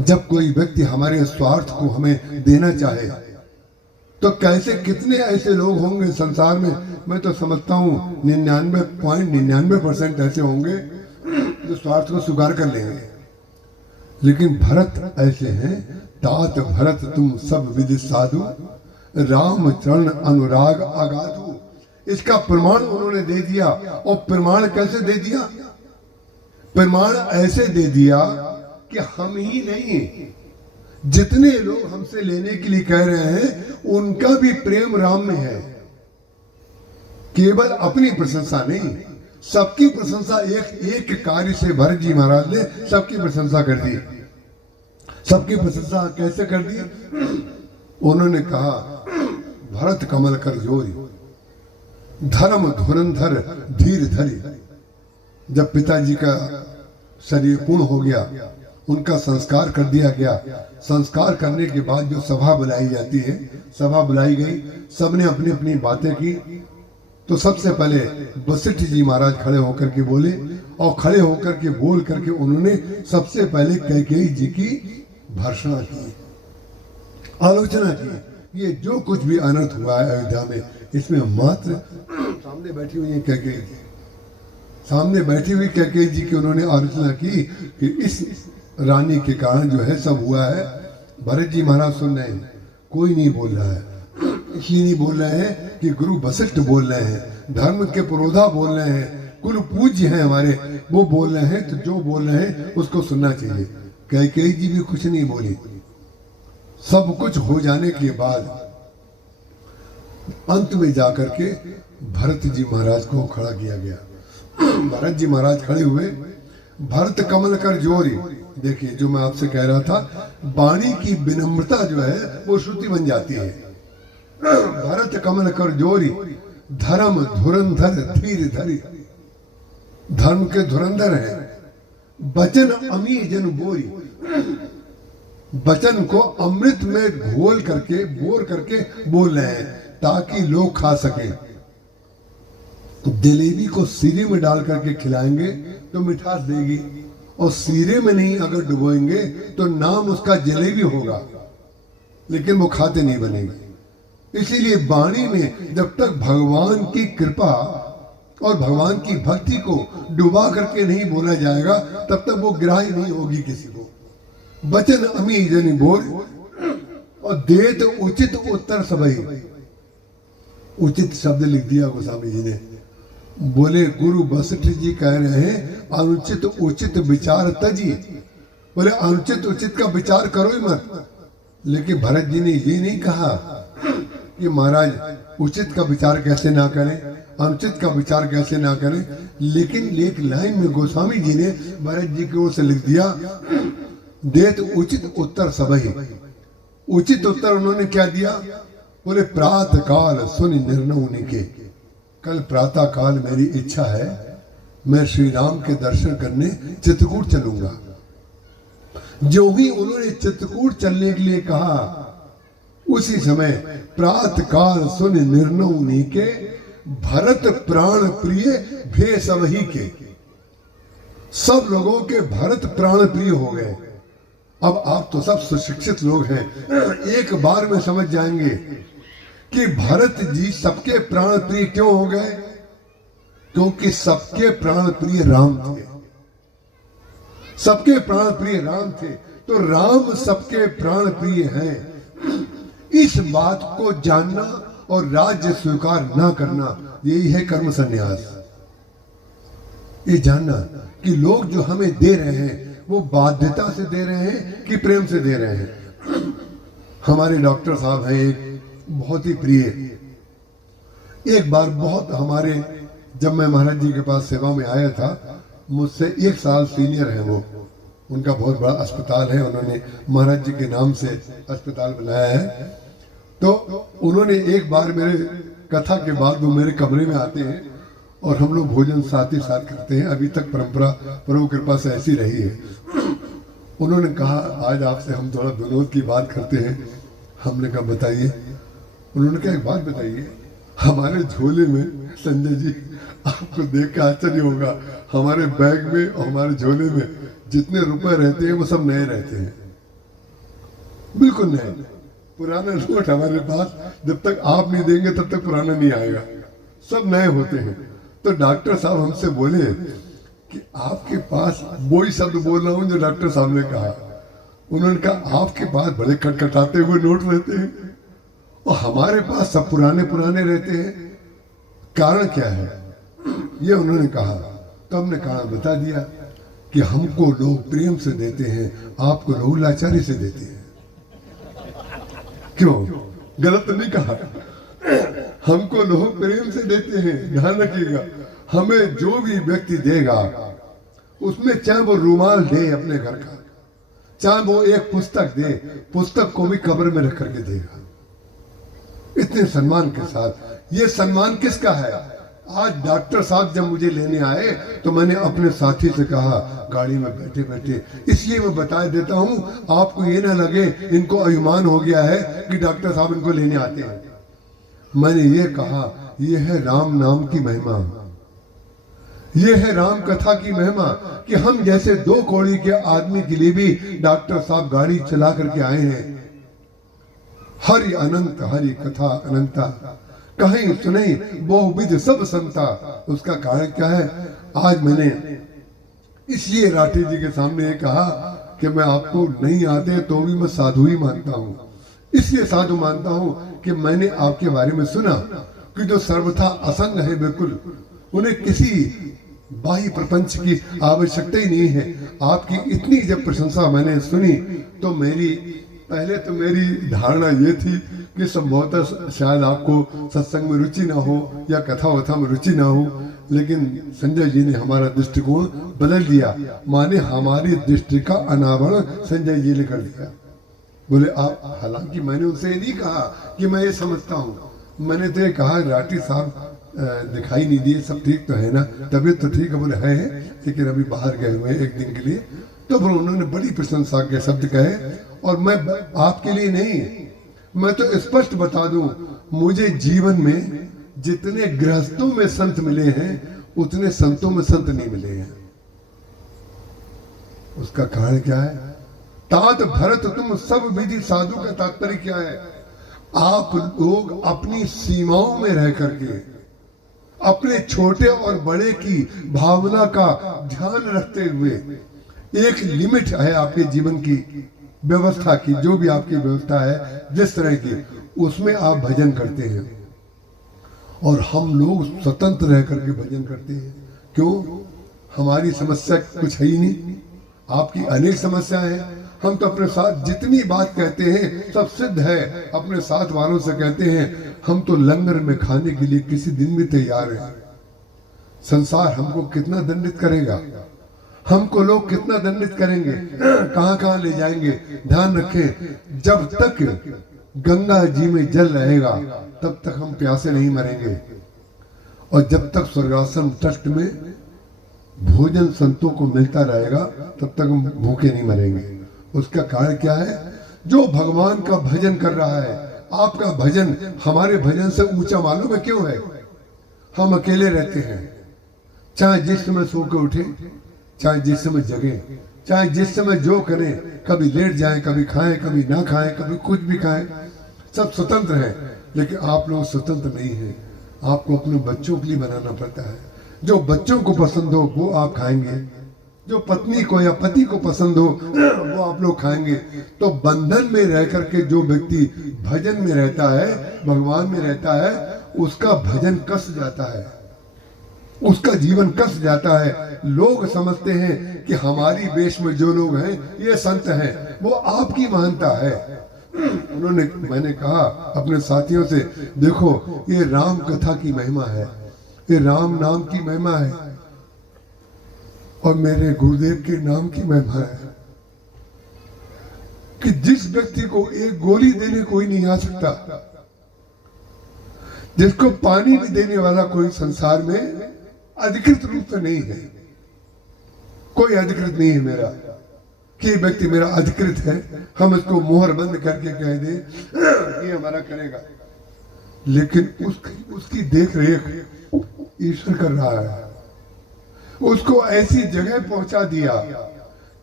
जब कोई व्यक्ति हमारे स्वार्थ को हमें देना चाहे तो कैसे कितने ऐसे लोग होंगे संसार में, मैं तो समझता हूं 99.99% ऐसे होंगे जो स्वार्थ को स्वीकार कर लेंगे। लेकिन भरत ऐसे हैं, तात भरत तुम सब विधि साधु, राम चरण अनुराग अगाधु। इसका प्रमाण उन्होंने दे दिया। और प्रमाण कैसे दे दिया? प्रमाण ऐसे दे दिया कि हम ही नहीं, जितने लोग हमसे लेने के लिए कह रहे हैं उनका भी प्रेम राम में है। केवल अपनी प्रशंसा नहीं, सबकी प्रशंसा एक कार्य से भरत जी महाराज ने सबकी प्रशंसा कर दी। सबकी प्रशंसा कैसे कर दी? उन्होंने कहा भरत कमल कर जोरी, धर्म धुरंधर धीर धरी। जब पिताजी का शरीर पूर्ण हो गया, उनका संस्कार कर दिया गया। संस्कार करने के बाद जो सभा बुलाई जाती है, सभा बुलाई गई, सबने अपनी अपनी बातें की। तो सबसे पहले वशिष्ठ जी महाराज खड़े होकर के बोले, और खड़े होकर के बोल करके उन्होंने सबसे पहले कैकेयी जी की भर्त्सना की, आलोचना की। ये जो कुछ भी अनर्थ हुआ है अयोध्या में, इसमें मात्र सामने बैठी हुई कैकेयी जी, सामने बैठी हुई कैकेयी जी की उन्होंने आलोचना की कि इस रानी के कारण जो है सब हुआ है। भरत जी महाराज सुन रहे हैं, कोई नहीं बोल रहा है। इसलिए नहीं बोल रहे हैं कि गुरु वशिष्ठ बोल रहे हैं, धर्म के पुरोधा बोल रहे हैं, कुल पूज्य हैं हमारे, वो बोल रहे हैं, तो जो बोल रहे हैं उसको सुनना चाहिए। कैकेयी जी भी कुछ नहीं बोली। सब कुछ हो जाने के बाद अंत में जाकर के भरत जी महाराज को खड़ा किया गया। भरत जी महाराज खड़े हुए, भरत कमल कर जोरी, देखिए जो मैं आपसे कह रहा था, वाणी की विनम्रता जो है वो श्रुति बन जाती है। भरत कमल कर जोरी, धर्म धुरंधर धीर धरी। धर्म के धुरंधर है, वचन अमी जन बोरी। वचन को अमृत में घोल करके बोर करके बोल रहे हैं ताकि लोग खा सके। जलेबी को सीरे में डाल करके खिलाएंगे तो मिठास देगी, और सीरे में नहीं अगर डुबोएंगे तो नाम उसका जलेबी होगा, लेकिन वो खाते नहीं बनेगी। इसीलिए वाणी में जब तक भगवान की कृपा और भगवान की भक्ति को डुबा करके नहीं बोला जाएगा तब तक वो ग्राह्य नहीं होगी किसी को। वचन अमी जनी बोल और देत उचित उत्तर सबही। उचित शब्द लिख दिया गोस्वामी जी ने। बोले गुरु वशिष्ठ जी कह रहे हैं अनुचित उचित विचार तजी। बोले अनुचित उचित का विचार करो ही मत। लेकिन भरत जी ने ये नहीं कहा कि महाराज उचित का विचार कैसे ना करें, अनुचित का विचार कैसे ना करें, लेकिन एक लाइन में गोस्वामी जी ने भरत जी की ओर से लिख दिया, देत उचित उत्तर सबही। उचित उत्तर उन्होंने क्या दिया? बोले प्रातः काल सुनि निर्णय उनके। कल प्रातः काल मेरी इच्छा है मैं श्री राम के दर्शन करने चित्रकूट चलूंगा। जो ही उन्होंने चित्रकूट चलने के लिए कहा उसी समय प्रातः काल सुनि निर्णय उनके, भरत प्राण प्रिय भे सबही के। सब लोगों के भरत प्राण प्रिय हो गए। अब आप तो सब सुशिक्षित लोग हैं, एक बार में समझ जाएंगे कि भरत जी सबके प्राण प्रिय क्यों हो गए। क्योंकि सबके प्राण प्रिय राम थे। सबके प्राण प्रिय राम थे, तो राम सबके प्राण प्रिय हैं। इस बात को जानना और राज्य स्वीकार ना करना, यही है कर्म संन्यास। ये जानना कि लोग जो हमें दे रहे हैं वो बाध्यता से दे रहे हैं कि प्रेम से दे रहे हैं। हमारे डॉक्टर साहब हैं एक बहुत ही प्रिय। एक बार बहुत हमारे, जब मैं महाराज जी के पास सेवा में आया था, मुझसे 1 साल सीनियर है वो। उनका बहुत बड़ा अस्पताल है, उन्होंने महाराज जी के नाम से अस्पताल बनाया है। तो उन्होंने एक बार मेरे कथा के बाद वो मेरे कमरे में आते हैं और हम लोग भोजन साथ ही साथ करते हैं। अभी तक परंपरा प्रभु कृपा से ऐसी रही है। उन्होंने कहा आज आपसे हम थोड़ा विनोद की बात करते हैं। हमने कहा बताइए। उन्होंने कहा एक बात बताइए, हमारे झोले में, संजय जी आपको देख के आश्चर्य होगा, हमारे बैग में और हमारे झोले में जितने रुपए रहते हैं वो सब नए रहते हैं, बिल्कुल नए। पुराना नोट हमारे पास जब तक आप नहीं देंगे तब तक पुराना नहीं आएगा, सब नए होते हैं। तो डॉक्टर साहब हमसे बोले कि आपके पास, वही शब्द बोल रहा हूँ जो डॉक्टर साहब ने कहा। उन्होंने कहा आपके पास बड़े कटकटाते हुए नोट रहते हैं और हमारे पास सब पुराने पुराने रहते हैं, कारण क्या है? ये उन्होंने कहा। तो हमने कहा बता दिया कि हमको लोग प्रेम से देते हैं, आपको लोग लाचारी से देते हैं। क्यों? गलत तो नहीं कहा। हमको लोग प्रेम से देते हैं। ध्यान रखिएगा, हमें जो भी व्यक्ति देगा उसमें चाहे वो रुमाल दे अपने घर का, चाहे वो एक पुस्तक दे, पुस्तक को भी कब्र में रख करके देगा, इतने सम्मान के साथ। ये सम्मान किसका है? आज डॉक्टर साहब जब मुझे लेने आए तो मैंने अपने साथी से कहा गाड़ी में बैठे बैठे, इसलिए मैं बता देता हूं आपको ये ना लगे इनको अभिमान हो गया है कि डॉक्टर साहब इनको लेने आते हैं। मैंने ये कहा ये है राम नाम की महिमा, ये है राम कथा की महिमा कि हम जैसे 2 कौड़ी के आदमी के लिए भी डॉक्टर साहब गाड़ी चला करके आए हैं। हरि अनंत हरि कथा अनंता, कहीं सुने बहुविध सब संता। उसका कारण क्या है? आज मैंने इसलिए राठी जी के सामने ये कहा कि मैं आपको नहीं आते तो भी मैं साधु ही मानता हूँ। इसलिए साधु मानता हूँ कि मैंने आपके बारे में सुना कि जो सर्वथा असंग है, बिल्कुल उन्हें किसी बाह्य प्रपंच की आवश्यकता ही नहीं है। आपकी इतनी जब प्रशंसा मैंने सुनी तो मेरी पहले तो मेरी धारणा ये थी कि संभवतः शायद आपको सत्संग में रुचि ना हो या कथा वथा में रुचि ना हो, लेकिन संजय जी ने हमारा दृष्टिकोण बदल दिया। माने हमारी दृष्टि का अनावरण संजय जी ने कर दिया। बोले आप, हालांकि मैंने उनसे ये नहीं कहा कि मैं ये समझता हूँ, मैंने तो ये कहा राठी साहब दिखाई नहीं दिए, सब ठीक तो है ना, तबीयत तो ठीक है? बोले है, लेकिन अभी बाहर गए हुए हैं एक दिन के लिए। तो फिर उन्होंने बड़ी प्रशंसा के शब्द कहे, और मैं आपके लिए नहीं, मैं तो स्पष्ट बता दूं, मुझे जीवन में जितने गृहस्थों में संत मिले हैं उतने संतों में संत नहीं मिले हैं। उसका कारण क्या है? तात भरत तुम सब विधि साधु का तात्पर्य क्या है? आप लोग अपनी सीमाओं में रह करके अपने छोटे और बड़े की भावना का ध्यान रखते हुए, एक लिमिट है आपके जीवन की व्यवस्था की, जो भी आपकी व्यवस्था है जिस तरह की, उसमें आप भजन करते हैं। और हम लोग स्वतंत्र रह करके भजन करते हैं। क्यों? हमारी समस्या कुछ है ही नहीं, आपकी अनेक समस्याएं हैं। हम तो अपने साथ जितनी बात कहते हैं सब सिद्ध है, अपने साथ वालों से कहते हैं हम तो लंगर में खाने के लिए किसी दिन भी तैयार हैं। संसार हमको कितना दंडित करेगा, हमको लोग कितना दंडित करेंगे, कहां कहां ले जाएंगे। ध्यान रखें, जब तक गंगा जी में जल रहेगा तब तक हम प्यासे नहीं मरेंगे, और जब तक स्वर्गाश्रम तट में भोजन संतों को मिलता रहेगा तब तक हम भूखे नहीं मरेंगे। उसका कारण क्या है? जो भगवान का भजन कर रहा है, आपका भजन हमारे भजन से ऊंचा मालूम है क्यों है? हम अकेले रहते हैं, चाहे जिस समय सो के उठे, चाहे जिस समय जगे, चाहे जिस समय जो करें, कभी लेट जाएं, कभी खाएं, कभी ना खाएं, कभी कुछ भी खाएं, सब स्वतंत्र हैं। लेकिन आप लोग स्वतंत्र नहीं हैं, आपको अपने बच्चों के लिए बनाना पड़ता है। जो बच्चों को पसंद हो वो आप खाएंगे, जो पत्नी को या पति को पसंद हो वो आप लोग खाएंगे। तो बंधन में रह करके जो व्यक्ति भजन में रहता है, भगवान में रहता है, उसका भजन कस जाता है, उसका जीवन कस जाता है। लोग समझते हैं कि हमारी वेश में जो लोग हैं ये संत हैं, वो आपकी महानता है। मैंने कहा अपने साथियों से, देखो ये राम कथा की महिमा है, ये राम नाम की महिमा है, और मेरे गुरुदेव के नाम की महिमा है कि जिस व्यक्ति को एक गोली देने कोई नहीं आ सकता, जिसको पानी भी देने वाला कोई संसार में अधिकृत रूप से नहीं है, कोई अधिकृत नहीं है मेरा कि व्यक्ति मेरा अधिकृत है, हम इसको मोहर बंद करके कह दे ये हमारा करेगा। लेकिन उसकी देख रेख ईश्वर कर रहा है। उसको ऐसी जगह पहुंचा दिया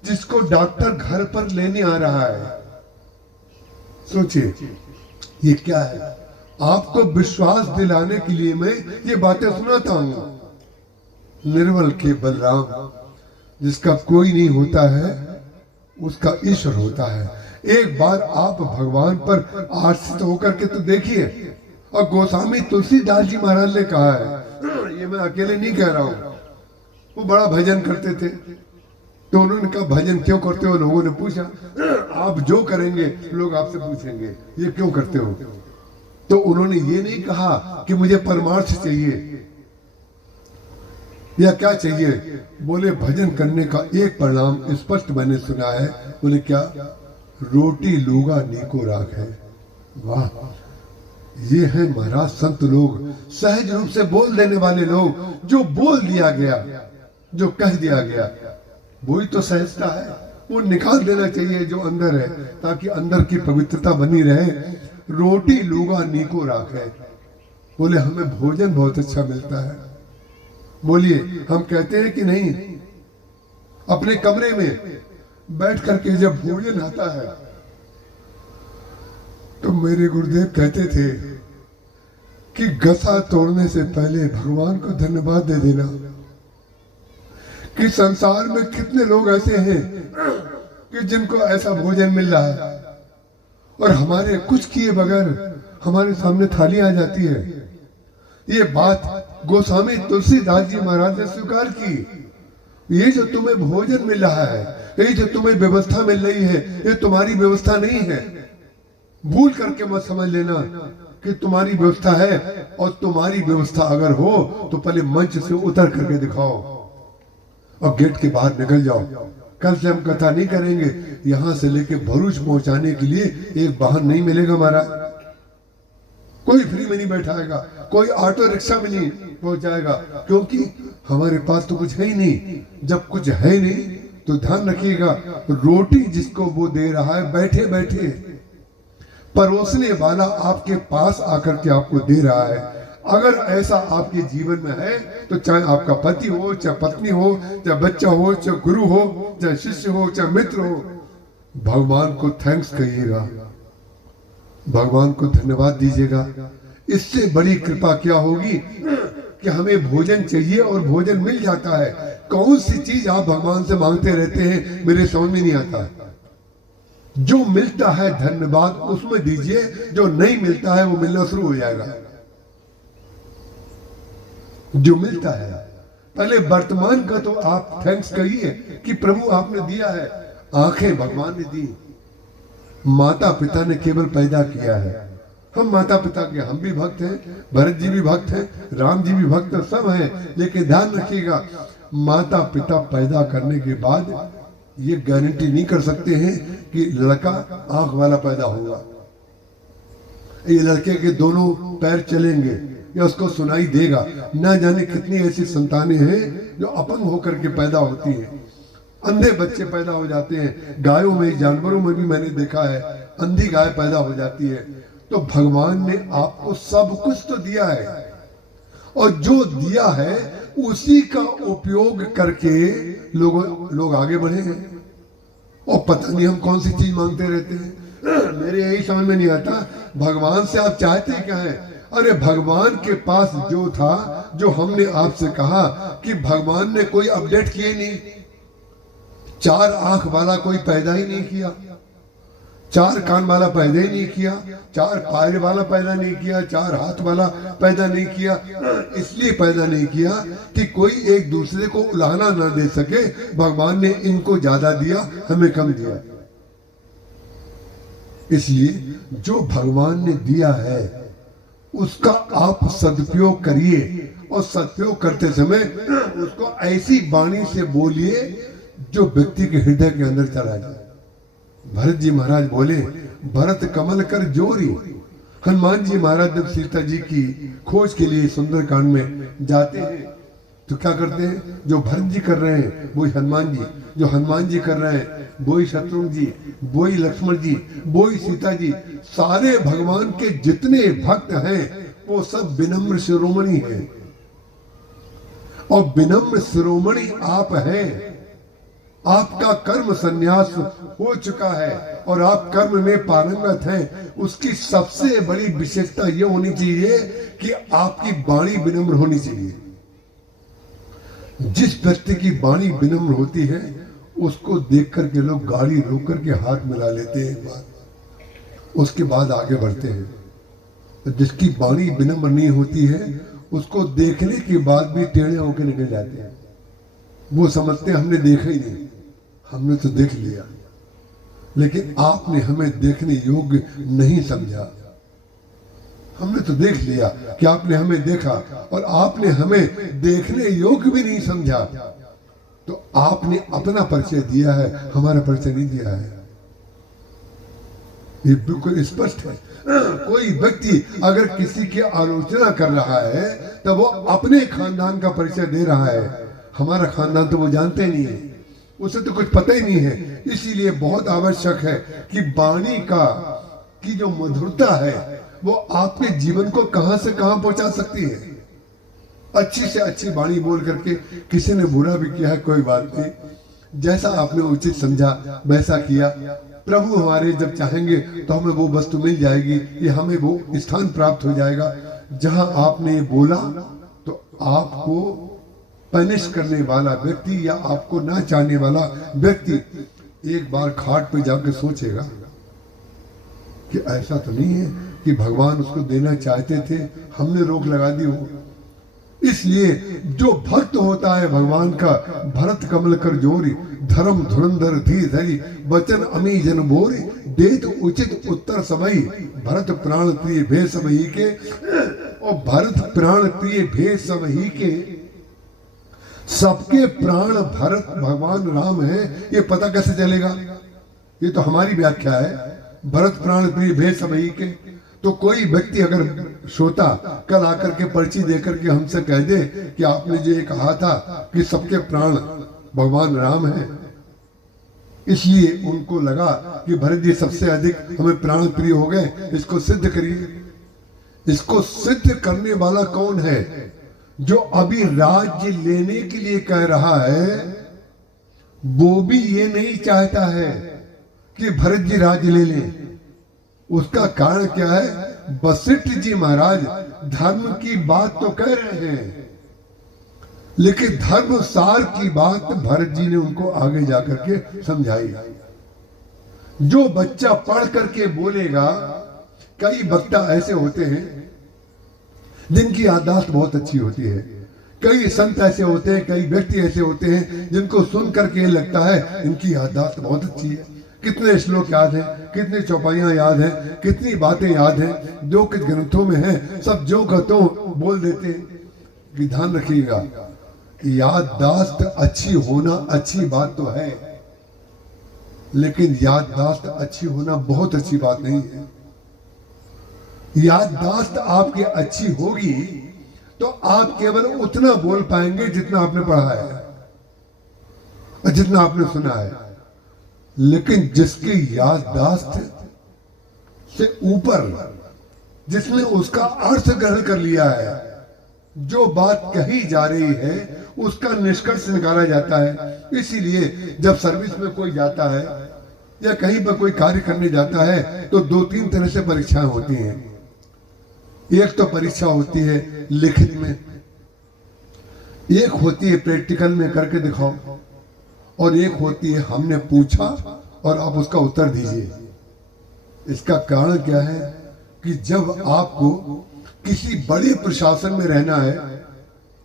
जिसको डॉक्टर घर पर लेने आ रहा है। सोचिए ये क्या है? आपको विश्वास दिलाने के लिए मैं ये बातें सुनाता हूं। निर्मल के बलराम, जिसका कोई नहीं होता है उसका ईश्वर होता है। एक बार आप भगवान पर आश्रित होकर के तो देखिए। और गोस्वामी तुलसीदास जी महाराज ने कहा है, ये मैं अकेले नहीं कह रहा हूं, वो बड़ा भजन करते थे। तो उन्होंने कहा भजन क्यों करते हो? लोगों ने पूछा, आप जो करेंगे लोग आपसे पूछेंगे ये क्यों करते हो? तो उन्होंने ये नहीं कहा कि मुझे परमार्थ चाहिए या क्या चाहिए। बोले भजन करने का एक परिणाम स्पष्ट मैंने सुना है। बोले क्या? रोटी लूगा नीको राख है। वाह, ये है महाराज संत लोग, सहज रूप से बोल देने वाले लोग। जो बोल दिया गया, जो कह दिया गया, वही तो सहजता है। वो निकाल देना चाहिए जो अंदर है, ताकि अंदर की पवित्रता बनी रहे। रोटी लूगा नीको राख है। बोले हमें भोजन बहुत अच्छा मिलता है। बोलिए हम कहते हैं कि नहीं? अपने कमरे में बैठ करके जब भोजन आता है तो मेरे गुरुदेव कहते थे कि गसा तोड़ने से पहले भगवान को धन्यवाद दे देना। कि संसार में कितने लोग ऐसे हैं कि जिनको ऐसा भोजन मिल रहा है और हमारे कुछ किए बगैर हमारे सामने थाली आ जाती है। ये बात गोस्वामी तुलसीदास जी महाराज ने स्वीकार की। ये जो तुम्हें भोजन मिल रहा है, ये जो तुम्हें व्यवस्था मिल रही है, ये तुम्हारी व्यवस्था नहीं है। भूल करके मत समझ लेना कि तुम्हारी व्यवस्था है, और तुम्हारी व्यवस्था अगर हो तो पहले मंच से उतर करके दिखाओ और गेट के बाहर निकल जाओ। कल से हम कथा नहीं करेंगे, यहां से लेके भरूच पहुंचाने के लिए एक वाहन नहीं मिलेगा महाराज, कोई फ्री में नहीं बैठाएगा, कोई ऑटो रिक्शा में नहीं पहुंचाएगा, क्योंकि हमारे पास तो कुछ है ही नहीं। जब कुछ है नहीं तो ध्यान रखिएगा, रोटी जिसको वो दे रहा है बैठे बैठे, परोसने वाला आपके पास आकर के आपको दे रहा है। अगर ऐसा आपके जीवन में है तो चाहे आपका पति हो, चाहे पत्नी हो, चाहे बच्चा हो, चाहे गुरु हो, चाहे शिष्य हो, चाहे मित्र हो, भगवान को थैंक्स कहिएगा, भगवान को धन्यवाद दीजिएगा। इससे बड़ी कृपा क्या होगी कि हमें भोजन चाहिए और भोजन मिल जाता है। कौन सी चीज आप भगवान से मांगते रहते हैं, मेरे समझ में नहीं आता। जो मिलता है धन्यवाद उसमें दीजिए, जो नहीं मिलता है वो मिलना शुरू हो जाएगा। जो मिलता है पहले वर्तमान का तो आप थैंक्स कहिए कि प्रभु आपने दिया है। आंखें भगवान ने दी, माता पिता ने केवल पैदा किया है। हम माता पिता के हम भी भक्त हैं, भरत जी भी भक्त हैं, राम जी भी भक्त हैं, सब हैं। लेकिन ध्यान रखिएगा, माता पिता पैदा करने के बाद ये गारंटी नहीं कर सकते हैं कि लड़का आंख वाला पैदा होगा, ये लड़के के दोनों पैर चलेंगे या उसको सुनाई देगा। ना जाने कितनी ऐसी संतानें हैं जो अपंग होकर के पैदा होती हैं, अंधे बच्चे पैदा हो जाते हैं। गायों में, जानवरों में भी मैंने देखा है, अंधी गाय पैदा हो जाती है। तो भगवान ने आपको सब कुछ तो दिया है, और जो दिया है उसी का उपयोग करके लोग आगे बढ़े हैं। और पता नहीं हम कौन सी चीज मांगते रहते हैं, मेरे यही समझ में नहीं आता। भगवान से आप चाहते क्या है? अरे भगवान के पास जो था, जो हमने आपसे कहा कि भगवान ने कोई अपडेट किए नहीं। 4 आंख वाला कोई पैदा ही नहीं किया, 4 कान वाला पैदा ही नहीं किया, 4 पैर वाला पैदा नहीं किया, 4 हाथ वाला पैदा नहीं किया। इसलिए पैदा नहीं किया कि कोई एक दूसरे को उलाहना ना दे सके। भगवान ने इनको ज्यादा दिया, हमें कम दिया। इसलिए जो भगवान ने दिया है उसका आप सदुपयोग करिए, और सदुपयोग करते समय उसको ऐसी वाणी से बोलिए जो व्यक्ति के हृदय के अंदर चला जाए। भरत जी महाराज बोले, भरत कमल कर जोरी। हनुमान जी महाराज जब सीता जी की खोज के लिए सुंदरकांड में जाते हैं तो क्या करते हैं? जो भरत जी कर रहे हैं वही हनुमान जी, जो हनुमान जी कर रहे हैं वही शत्रुघ्न जी, वही लक्ष्मण जी, वही सीता जी। सारे भगवान के जितने भक्त हैं वो सब विनम्र शिरोमणि हैं, और विनम्र शिरोमणि आप हैं। आपका कर्म संन्यास हो चुका है और आप कर्म में पारंगत हैं। उसकी सबसे बड़ी विशेषता यह होनी चाहिए कि आपकी वाणी विनम्र होनी चाहिए। जिस व्यक्ति की वाणी विनम्र होती है उसको देख करके लोग गाड़ी रोक करके हाथ मिला लेते हैं, एक बार उसके बाद आगे बढ़ते हैं। तो जिसकी वाणी विनम्र नहीं होती है उसको देखने के बाद भी टेढ़े होकर निकल जाते हैं। वो समझते हैं हमने देखा ही नहीं, हमने तो देख लिया। लेकिन आपने हमें देखने योग्य नहीं समझा। हमने तो देख लिया कि आपने हमें देखा, और आपने हमें देखने योग्य भी नहीं समझा। तो आपने अपना परिचय दिया है, हमारा परिचय नहीं दिया है। ये बिल्कुल स्पष्ट है। कोई व्यक्ति अगर किसी की आलोचना कर रहा है तो वो अपने खानदान का परिचय दे रहा है। हमारा खानदान तो वो जानते नहीं है, उसे तो कुछ पता ही नहीं है। इसीलिए बहुत आवश्यक है कि वाणी की जो मधुरता है वो आपके जीवन को कहां से कहां पहुंचा सकती है। अच्छी से अच्छी वाणी बोल करके किसी ने बुरा भी किया है, कोई बात नहीं, जैसा आपने उचित समझा वैसा किया। प्रभु हमारे जब चाहेंगे तो हमें वो वस्तु मिल जाएगी, ये हमें वो स्थान प्राप्त हो जाएगा जहां आपने बोला। तो आपको पनिश करने वाला व्यक्ति या आपको ना चाहने वाला व्यक्ति एक बार खाट पे जाकर सोचेगा कि ऐसा तो नहीं है कि भगवान उसको देना चाहते थे, हमने रोक लगा दी हो। इसलिए जो भक्त होता है भगवान का, भरत कमल कर जोरी, धर्म धुरंधर धी धरी, वचन अमी जन बोरी, देत उचित उत्तर समय, भरत प्राण प्रिय भे सब ही के। और भरत प्राण प्रिय भे सब ही के, सबके प्राण भरत भगवान राम है, ये पता कैसे चलेगा? ये तो हमारी व्याख्या है, भरत प्राण प्रिय भे सब ही के। तो कोई व्यक्ति अगर श्रोता कल आकर के पर्ची देकर के हमसे कह दे कि आपने जो ये कहा था कि सबके प्राण भगवान राम है, इसलिए उनको लगा कि भरत जी सबसे अधिक हमें प्राण प्रिय हो गए, इसको सिद्ध करिए। इसको सिद्ध करने वाला कौन है? जो अभी राज्य लेने के लिए कह रहा है, वो भी ये नहीं चाहता है कि भरत जी राज्य ले लें। उसका कारण क्या है? वशिष्ठ जी महाराज धर्म की बात तो कह रहे हैं, लेकिन धर्म सार की बात भरत जी ने उनको आगे जाकर के समझाई। जो बच्चा पढ़ करके बोलेगा, कई वक्ता ऐसे होते हैं जिनकी याददाश्त बहुत अच्छी होती है, कई संत ऐसे होते हैं, कई व्यक्ति ऐसे होते हैं जिनको सुन करके लगता है इनकी याददाश्त बहुत अच्छी है, कितने श्लोक याद हैं, कितनी चौपाइयां याद हैं, कितनी बातें याद हैं, जो कुछ ग्रंथों में है सब जो कहते बोल देते हैं। कि ध्यान रखिएगा, याददाश्त अच्छी होना अच्छी बात तो है, लेकिन याददाश्त अच्छी होना बहुत अच्छी बात नहीं है। याददाश्त आपकी अच्छी होगी तो आप केवल उतना बोल पाएंगे जितना आपने पढ़ा है, जितना आपने सुना है। लेकिन जिसकी याददाश्त से ऊपर, जिसने उसका अर्थ ग्रहण कर लिया है, जो बात कही जा रही है उसका निष्कर्ष निकाला जाता है। इसीलिए जब सर्विस में कोई जाता है या कहीं पर कोई कार्य करने जाता है तो 2-3 तरह से परीक्षाएं होती हैं। एक तो परीक्षा होती है लिखित में, एक होती है प्रैक्टिकल में करके दिखाओ, और एक होती है हमने पूछा और आप उसका उत्तर दीजिए। इसका कारण क्या है कि जब आपको किसी बड़े प्रशासन में रहना है,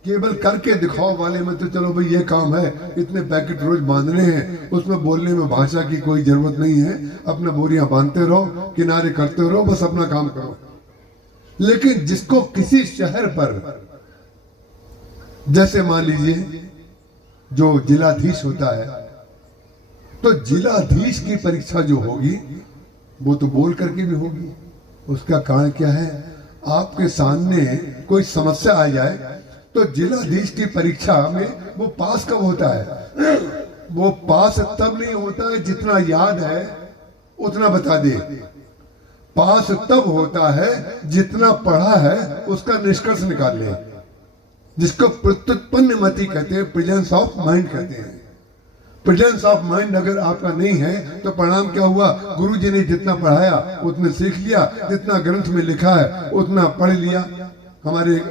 केवल करके दिखाओ वाले में तो चलो भाई ये काम है, इतने पैकेट रोज बांधने हैं, उसमें बोलने में भाषा की कोई जरूरत नहीं है, अपना बोरियां बांधते रहो, किनारे करते रहो, बस अपना काम करो। लेकिन जिसको किसी शहर पर, जैसे मान लीजिए जो जिलाधीश होता है, तो जिलाधीश की परीक्षा जो होगी वो तो बोल करके भी होगी। उसका कारण क्या है? आपके सामने कोई समस्या आ जाए तो जिलाधीश की परीक्षा में वो पास कब होता है? वो पास तब नहीं होता है जितना याद है उतना बता दे। पास तब होता है जितना पढ़ा है उसका निष्कर्ष निकाल ले, जिसको प्रत्युत्पन्न मति कहते हैं, प्रेजेंस ऑफ माइंड कहते हैं। प्रेजेंस ऑफ माइंड अगर आपका नहीं है तो परिणाम क्या हुआ? गुरुजी ने जितना पढ़ाया उतने सीख लिया, जितना ग्रंथ में लिखा है उतना पढ़ लिया। हमारे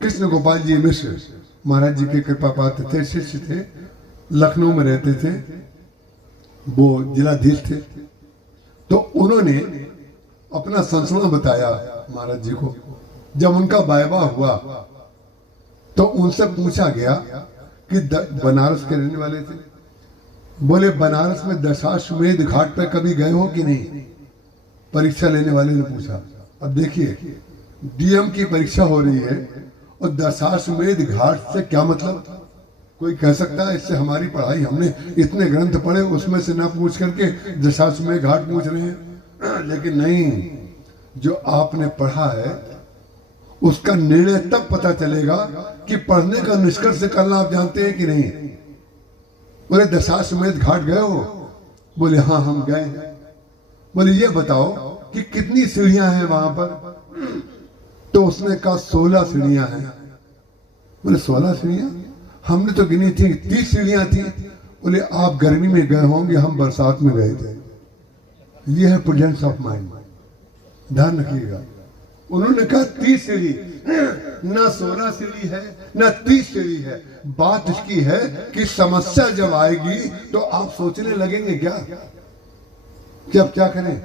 कृष्ण गोपाल जी मिश्र महाराज जी के कृपा पात्र थे, शिष्य थे, लखनऊ में रहते थे, वो जिलाधीश थे। तो उन्होंने अपना संस्मरण बताया महाराज जी को। जब उनका वायवा हुआ तो उनसे पूछा गया कि बनारस के रहने वाले थे, बोले बनारस में दशाश्वमेध घाट पर कभी गए हो कि नहीं? परीक्षा लेने वाले ने पूछा। अब देखिए डीएम की परीक्षा हो रही है और दशाश्वमेध घाट से क्या मतलब? कोई कह सकता है इससे हमारी पढ़ाई, हमने इतने ग्रंथ पढ़े उसमें से ना पूछ करके दशाश्वमेध घाट पूछ रहे हैं। लेकिन नहीं, जो आपने पढ़ा है उसका निर्णय तब पता चलेगा कि पढ़ने का निष्कर्ष करना आप जानते हैं कि नहीं। बोले दशाश्वमेध घाट गए हो? बोले हाँ हम गए। बोले ये बताओ कि कितनी सीढ़ियां हैं वहां पर? तो उसने कहा 16 सीढ़ियां हैं। बोले 16 सीढ़ियां? हमने तो गिनी थी 30 सीढ़ियां थी। बोले आप गर्मी में गए होंगे, हम बरसात में गए थे। ये है प्रेजेंस ऑफ माइंड, ध्यान रखिएगा। उन्होंने कहा 30 सीढ़ी, ना 16 सीढ़ी है ना 30 सीढ़ी है। बात इसकी है कि समस्या जब आएगी तो आप सोचने लगेंगे क्या कि अब क्या करें?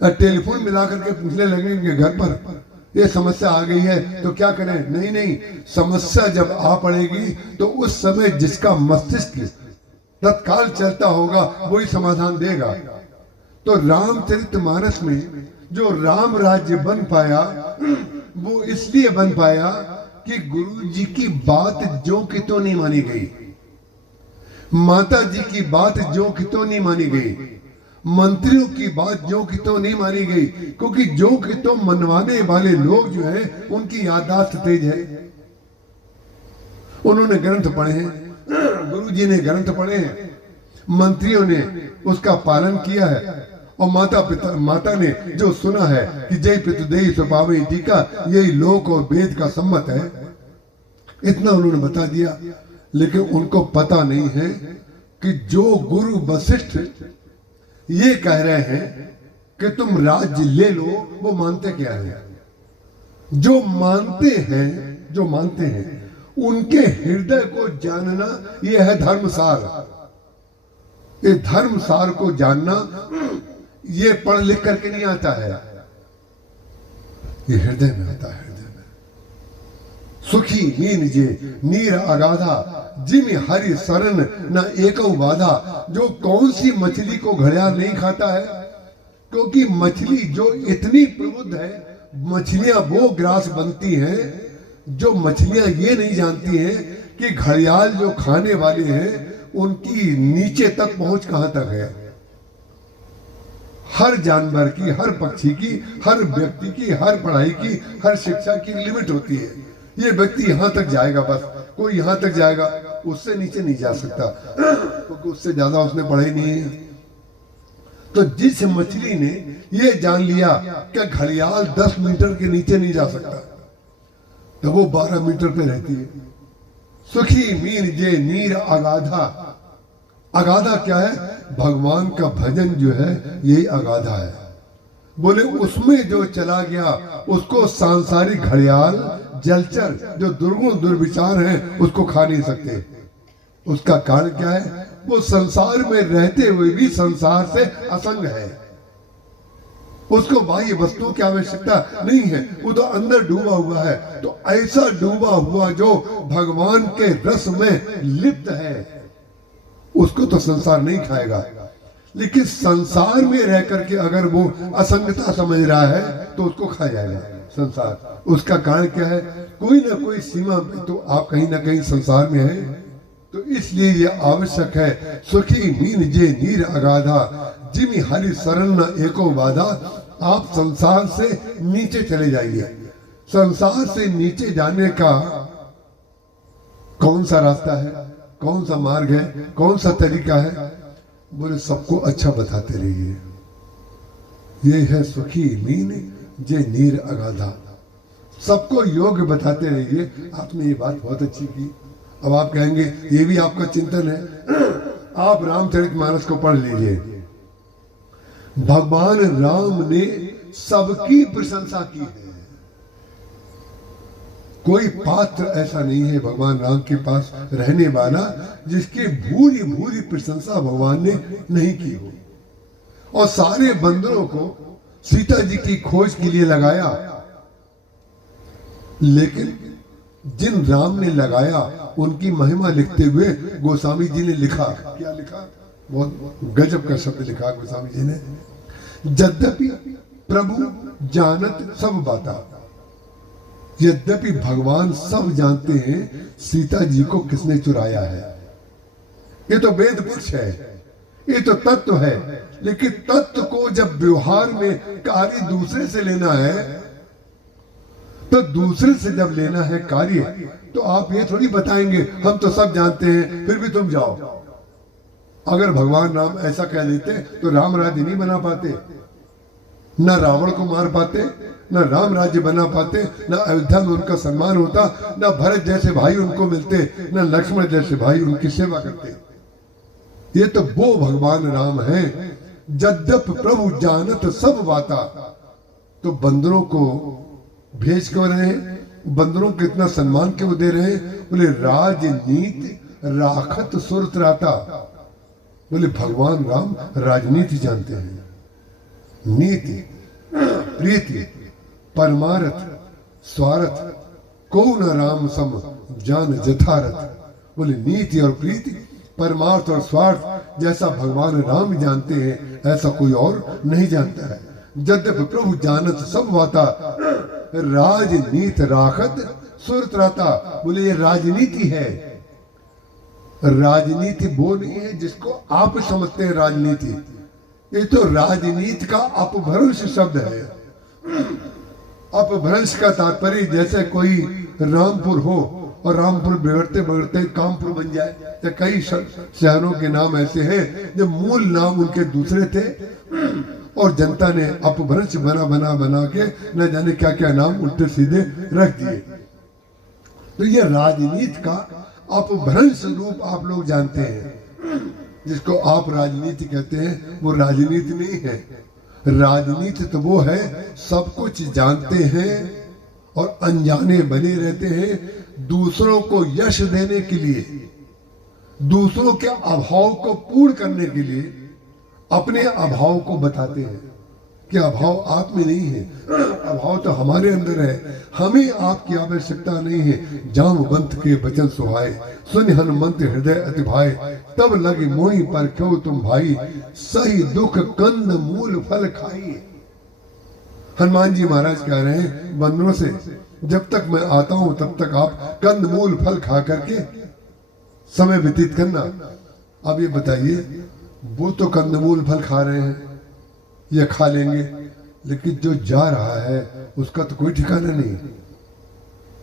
टेलीफोन मिला करके पूछने लगेंगे घर पर ये समस्या आ गई है तो क्या करें? नहीं नहीं, समस्या जब आ पड़ेगी तो उस समय जिसका मस्तिष्क तत्काल चलता होगा वही समाधान देगा। तो रामचरितमानस में जो राम राज्य बन पाया वो इसलिए बन पाया कि गुरु जी की बात जो कि तो नहीं मानी गई, माता जी की बात जो कि तो नहीं मानी गई, मंत्रियों की बात जो कि तो नहीं मानी गई, क्योंकि जो कि तो मनवाने वाले लोग जो है उनकी याददाश्त तेज है। उन्होंने ग्रंथ पढ़े हैं, गुरु जी ने ग्रंथ पढ़े हैं, मंत्रियों ने उसका पालन किया है, और माता ने जो सुना है कि जय पितुदेय स्वभावे टीका, यही लोक और वेद का सम्मत है, इतना उन्होंने बता दिया। लेकिन उनको पता नहीं है कि जो गुरु वशिष्ठ ये कह रहे हैं कि तुम राज्य ले लो, वो मानते क्या है? जो मानते हैं उनके हृदय को जानना ये है धर्मसार। ये धर्मसार को जानना ये पढ़ लिख करके नहीं आता है, ये हृदय में आता है। हृदय में सुखी मीन जे नीर अगाधा, जिम हरि शरण न एको बाधा। जो कौन सी मछली को घड़ियाल नहीं खाता है? क्योंकि मछली जो इतनी प्रबुद्ध है, मछलियां वो ग्रास बनती हैं जो मछलियां ये नहीं जानती हैं कि घड़ियाल जो खाने वाले हैं उनकी नीचे तक पहुंच कहां तक है। हर जानवर की, हर पक्षी की, हर व्यक्ति की, हर पढ़ाई की, हर शिक्षा की लिमिट होती है। ये व्यक्ति यहां तक जाएगा, बस कोई यहां तक जाएगा, उससे नीचे नहीं जा सकता, क्योंकि उससे ज्यादा उसने पढ़ाई नहीं है। तो जिस मछली ने ये जान लिया कि घड़ियाल 10 मीटर के नीचे नहीं जा सकता, तो वो 12 मीटर पे रहती है। सुखी मीन जे नीर अगाधा। अगाधा क्या है? भगवान का भजन जो है यही अगाधा है। बोले उसमें जो चला गया उसको सांसारिक घड़ियाल, जलचर जो दुर्गुण दुर्विचार हैं उसको खा नहीं सकते। उसका कारण क्या है? वो संसार में रहते हुए भी संसार से असंग है, उसको बाह्य वस्तुओं की आवश्यकता नहीं है, वो तो अंदर डूबा हुआ है। तो ऐसा डूबा हुआ जो भगवान के रस में लिप्त है उसको तो संसार नहीं खाएगा। लेकिन संसार में रह करके अगर वो असंगता समझ रहा है तो उसको खा जाएगा संसार। उसका कारण क्या है? कोई ना कोई सीमा पे तो आप कहीं ना कहीं संसार में है। तो इसलिए ये आवश्यक है, सुखी मीन जे नीर अगाधा, जिमी हरि शरण न एको बाधा। आप संसार से नीचे चले जाइए। संसार से नीचे जाने का कौन सा रास्ता है, कौन सा मार्ग है, कौन सा तरीका है? बोले सबको अच्छा बताते रहिए। ये है सुखी मीन जे नीर अगाधा, सबको योग्य बताते रहिए। आपने ये बात बहुत अच्छी की। अब आप कहेंगे ये भी आपका चिंतन है। आप रामचरितमानस को पढ़ लीजिए। भगवान राम ने सबकी प्रशंसा की है। कोई पात्र ऐसा नहीं है भगवान राम के पास रहने वाला जिसकी भूरी भूरी प्रशंसा भगवान ने नहीं की हो। और सारे बंदरों को सीता जी की खोज के लिए लगाया, लेकिन जिन राम ने लगाया उनकी महिमा लिखते हुए गोस्वामी जी ने लिखा, क्या लिखा? बहुत गजब का शब्द लिखा गोस्वामी जी ने। यद्यपि प्रभु जानत सब बाता, यद्यपि भगवान सब जानते हैं सीता जी को किसने चुराया है। ये तो वेद पक्ष है, ये तो तत्व है। लेकिन तत्व को जब व्यवहार में कार्य दूसरे से लेना है, तो दूसरे से जब लेना है कार्य, तो आप ये थोड़ी बताएंगे हम तो सब जानते हैं फिर भी तुम जाओ। अगर भगवान राम ऐसा कह देते तो राम राज्य नहीं बना पाते, न रावण को मार पाते, न राम राज्य बना पाते, न अयोध्या में उनका सम्मान होता, न भरत जैसे भाई उनको मिलते, न लक्ष्मण जैसे भाई उनकी सेवा करते। ये तो वो भगवान राम हैं। यद्यप प्रभु जानत सब बाता। तो बंदरों को भेज क्यों रहे हैं? बंदरों को इतना सम्मान क्यों दे रहे हैं? बोले राजनीति राखत सुरत राता। बोले भगवान राम राजनीति जानते हैं, नीति, प्रीति, परमार्थ, स्वार्थ को न राम सम जान जथारथ। बोले नीति और प्रीति, परमार्थ और स्वार्थ जैसा भगवान राम जानते हैं ऐसा कोई और नहीं जानता है। यद्यपि प्रभु जानत सब वाता, राजनीति राखत सुरत राता। बोले ये राजनीति है। राजनीति वो नहीं है जिसको आप समझते हैं राजनीति, ये तो राजनीति का अपभ्रंश शब्द है। अपभ्रंश का तात्पर्य जैसे कोई रामपुर हो और रामपुर बिगड़ते बिगड़ते कामपुर बन जाए, या कई शहरों के नाम ऐसे हैं जो मूल नाम उनके दूसरे थे और जनता ने अपभ्रंश बना बना बना के न जाने क्या क्या नाम उल्टे सीधे रख दिए। तो ये राजनीति का अपभ्रंश रूप आप लोग जानते हैं। जिसको आप राजनीति कहते हैं वो राजनीति नहीं है। राजनीति तो वो है सब कुछ जानते हैं और अनजाने बने रहते हैं, दूसरों को यश देने के लिए, दूसरों के अभाव को पूर्ण करने के लिए अपने अभाव को बताते हैं कि अभाव आप में नहीं है, अभाव तो हमारे अंदर है, हमें आपकी आवश्यकता नहीं है। जामवंत के वचन सुहाए, सुन हनुमंत हृदय अति भाए, तब लगे मोहि पर क्यों तुम भाई, सही दुख कंद मूल फल खाई। हनुमान जी महाराज कह रहे हैं बंदरों से, जब तक मैं आता हूं तब तक आप कंद मूल फल खा करके समय व्यतीत करना। अब ये बताइए, वो तो कंदमूल फल खा रहे हैं, ये खा लेंगे, लेकिन जो जा रहा है उसका तो कोई ठिकाना नहीं।